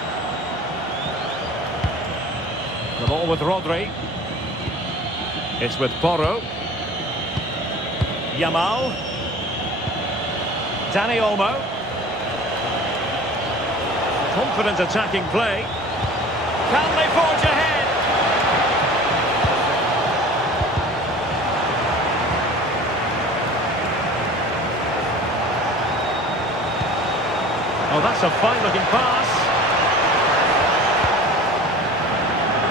The ball with Rodri. It's with Porro. Yamal. Dani Olmo. Confident attacking play. Can they forge ahead? Oh, that's a fine-looking pass.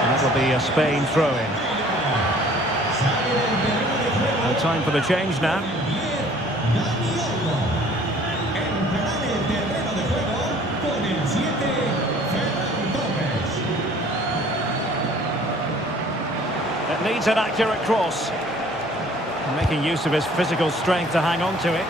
And that'll be a Spain throw-in. No time for the change now. It needs an accurate cross. Making use of his physical strength to hang on to it.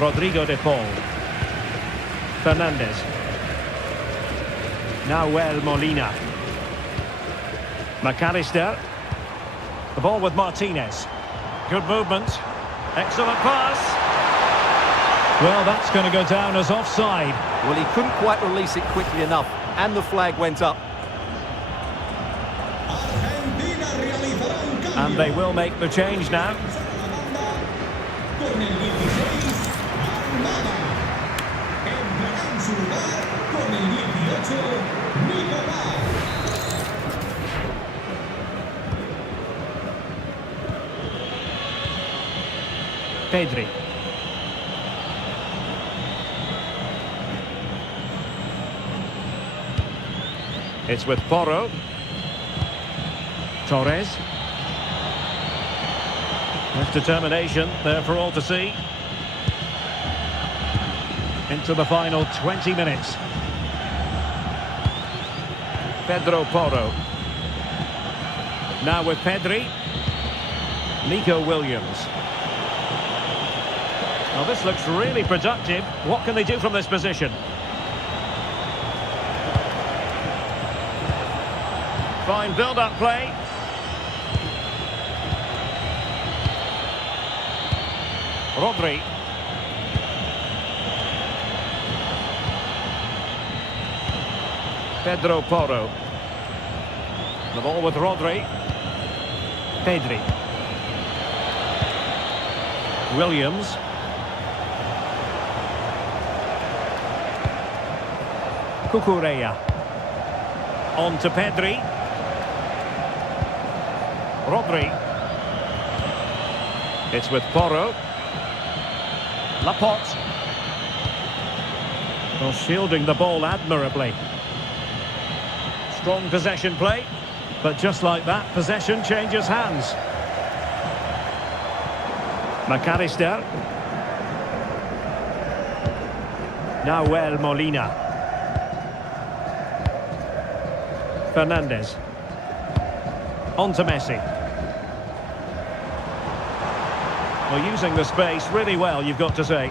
Rodrigo de Paul. Fernandez. Nahuel Molina. McAllister. The ball with Martinez. Good movement. Excellent pass. Well, that's going to go down as offside. Well, he couldn't quite release it quickly enough, and the flag went up. And they will make the change now. Pedri. It's with Porro. Torres. With determination there for all to see. Into the final 20 minutes. Pedro Porro. Now with Pedri. Nico Williams. Well, this looks really productive. What can they do from this position? Fine build-up play. Rodri. Pedro Porro. The ball with Rodri. Pedri. Williams. Cucurella. On to Pedri. Rodri. It's with Porro. Laporte. Well, shielding the ball admirably. Strong possession play. But just like that, possession changes hands. McAllister. Nahuel Molina. Fernandez. On to Messi. Well, using the space really well, you've got to say.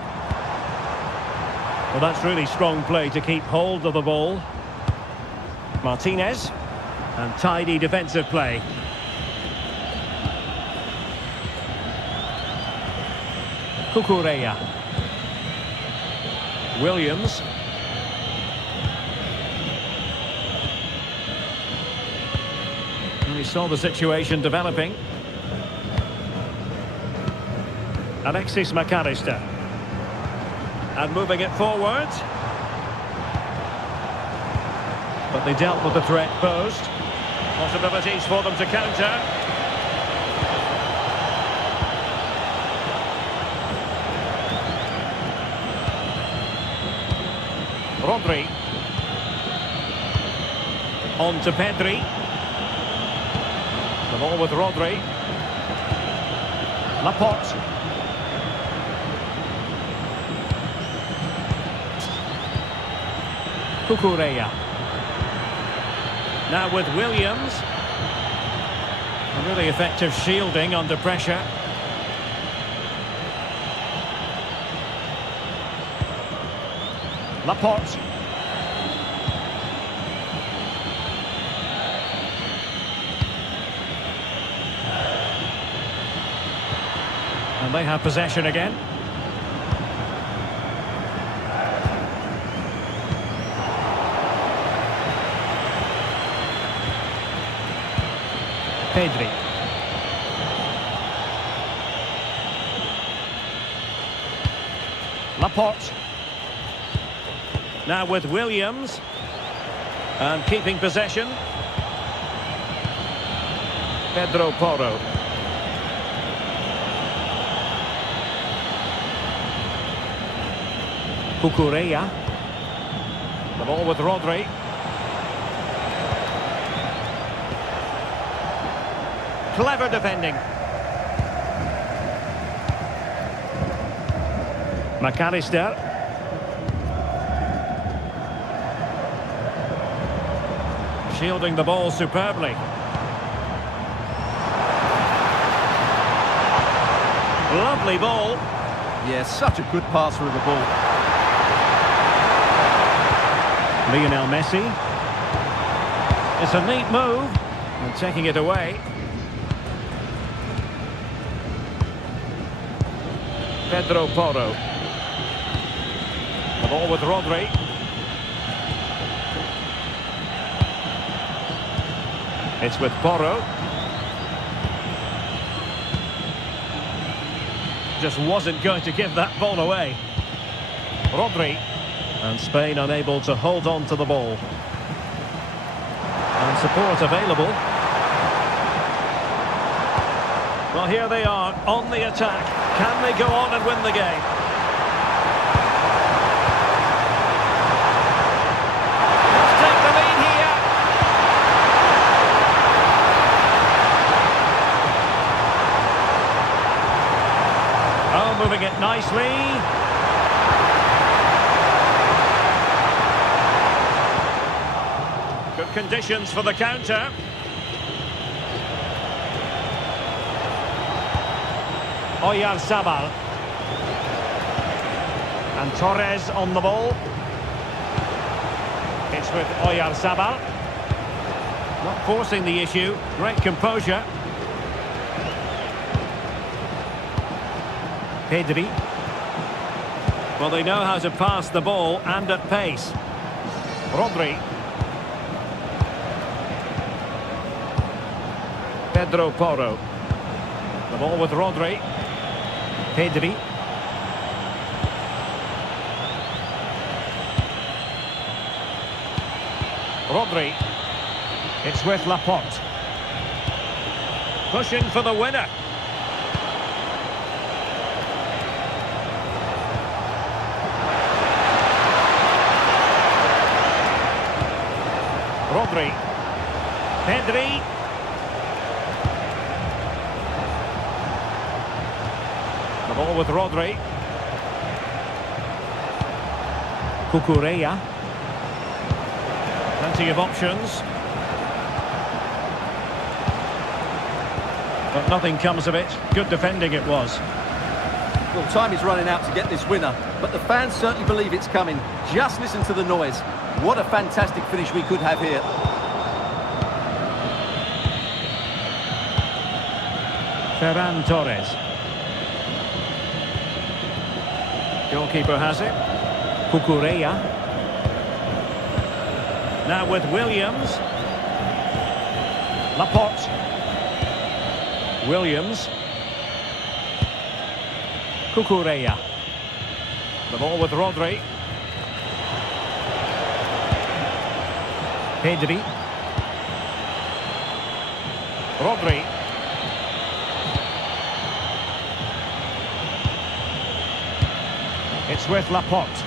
Well, that's really strong play to keep hold of the ball. Martinez. And tidy defensive play. Cucurella. Williams. We saw the situation developing. Alexis McAllister. And moving it forward. But they dealt with the threat posed. Possibilities for them to counter. Rodri. On to Pedri. The ball with Rodri. Laporte. Cucurella. Now with Williams. A really effective shielding under pressure. Laporte. And they have possession again. Pedri. Laporte. Now with Williams. And keeping possession. Pedro Porro. Cucurella. The ball with Rodri. Clever defending. McAllister. Shielding the ball superbly. Lovely ball. Yeah, such a good passer of the ball. Lionel Messi. It's a neat move. And taking it away. Pedro Porro. The ball with Rodri. It's with Porro. Just wasn't going to give that ball away. Rodri. And Spain unable to hold on to the ball. And support available. Well, here they are on the attack. Can they go on and win the game? Let's take the lead here. Oh, moving it nicely. Good conditions for the counter. Oyarzabal. And Torres on the ball. It's with Oyarzabal. Not forcing the issue. Great composure. Pedri. Well, they know how to pass the ball and at pace. Rodri. Pedro Porro. The ball with Rodri. Pedri. Rodri. It's with Laporte. Pushing for the winner. Rodri. Pedri. The ball with Rodri. Cucurella. Plenty of options. But nothing comes of it. Good defending it was. Well, time is running out to get this winner, but the fans certainly believe it's coming. Just listen to the noise. What a fantastic finish we could have here. Ferran Torres. Goalkeeper has it. Cucurella. Now with Williams. Laporte. Williams. Cucurella. The ball with Rodri. Pedri. Rodri. It's with Laporte.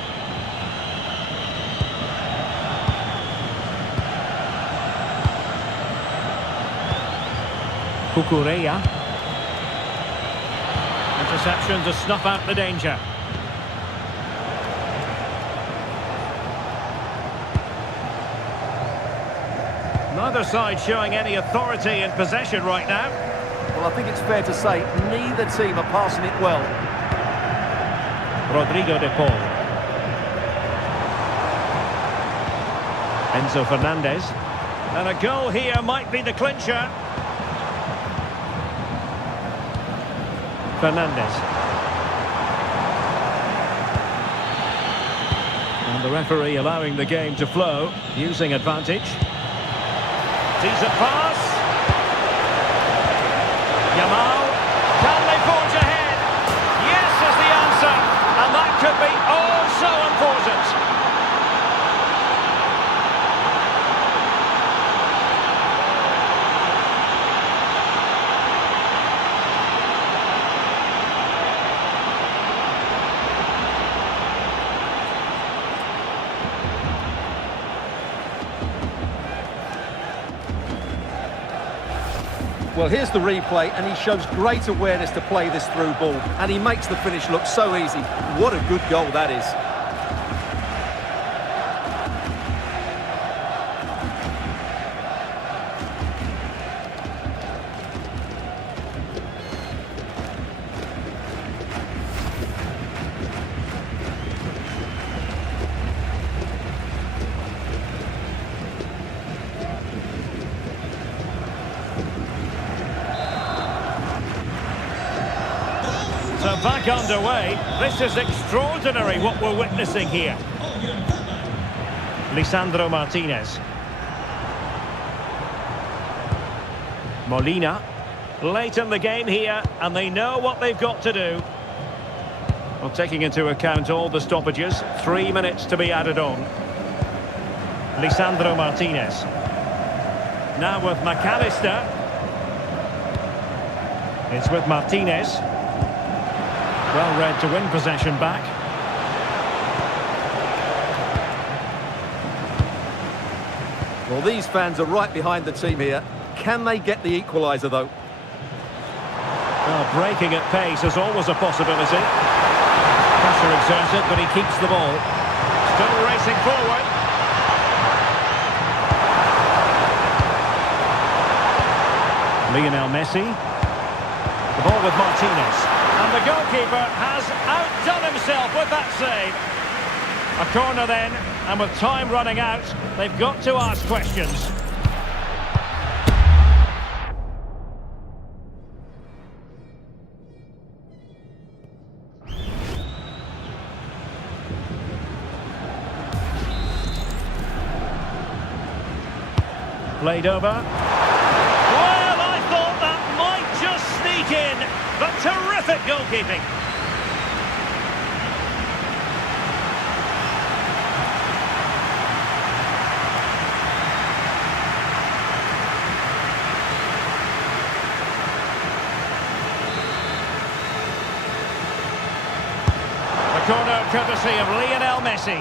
Cucurella. Interception to snuff out the danger. Neither side showing any authority in possession right now. Well, I think it's fair to say neither team are passing it well. Rodrigo de Paul. Enzo Fernandez. And a goal here might be the clincher. Fernandez. And the referee allowing the game to flow, using advantage. Decent pass. Yamal. Can they forge ahead? Yes is the answer. And that could be oh so important. Well, here's the replay, and he shows great awareness to play this through ball, and he makes the finish look so easy. What a good goal that is. So back underway. This is extraordinary what we're witnessing here. Lisandro Martinez. Molina. Late in the game here, and they know what they've got to do. Well, taking into account all the stoppages, 3 minutes to be added on. Lisandro Martinez. Now with McAllister. It's with Martinez. Well read to win possession back. Well, these fans are right behind the team here. Can they get the equaliser, though? Well, breaking at pace is always a possibility. Pressure exerted, but he keeps the ball. Still racing forward. Lionel Messi. The ball with Martinez. And the goalkeeper has outdone himself with that save. A corner then, and with time running out, they've got to ask questions. Played over. Well, I thought that might just sneak in, but terrific goalkeeping. corner courtesy of Lionel Messi.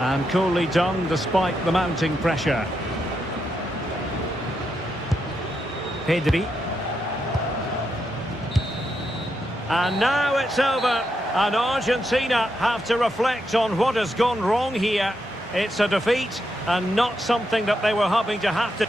And coolly done despite the mounting pressure. Pedri. And now it's over. And Argentina have to reflect on what has gone wrong here. It's a defeat and not something that they were hoping to have to...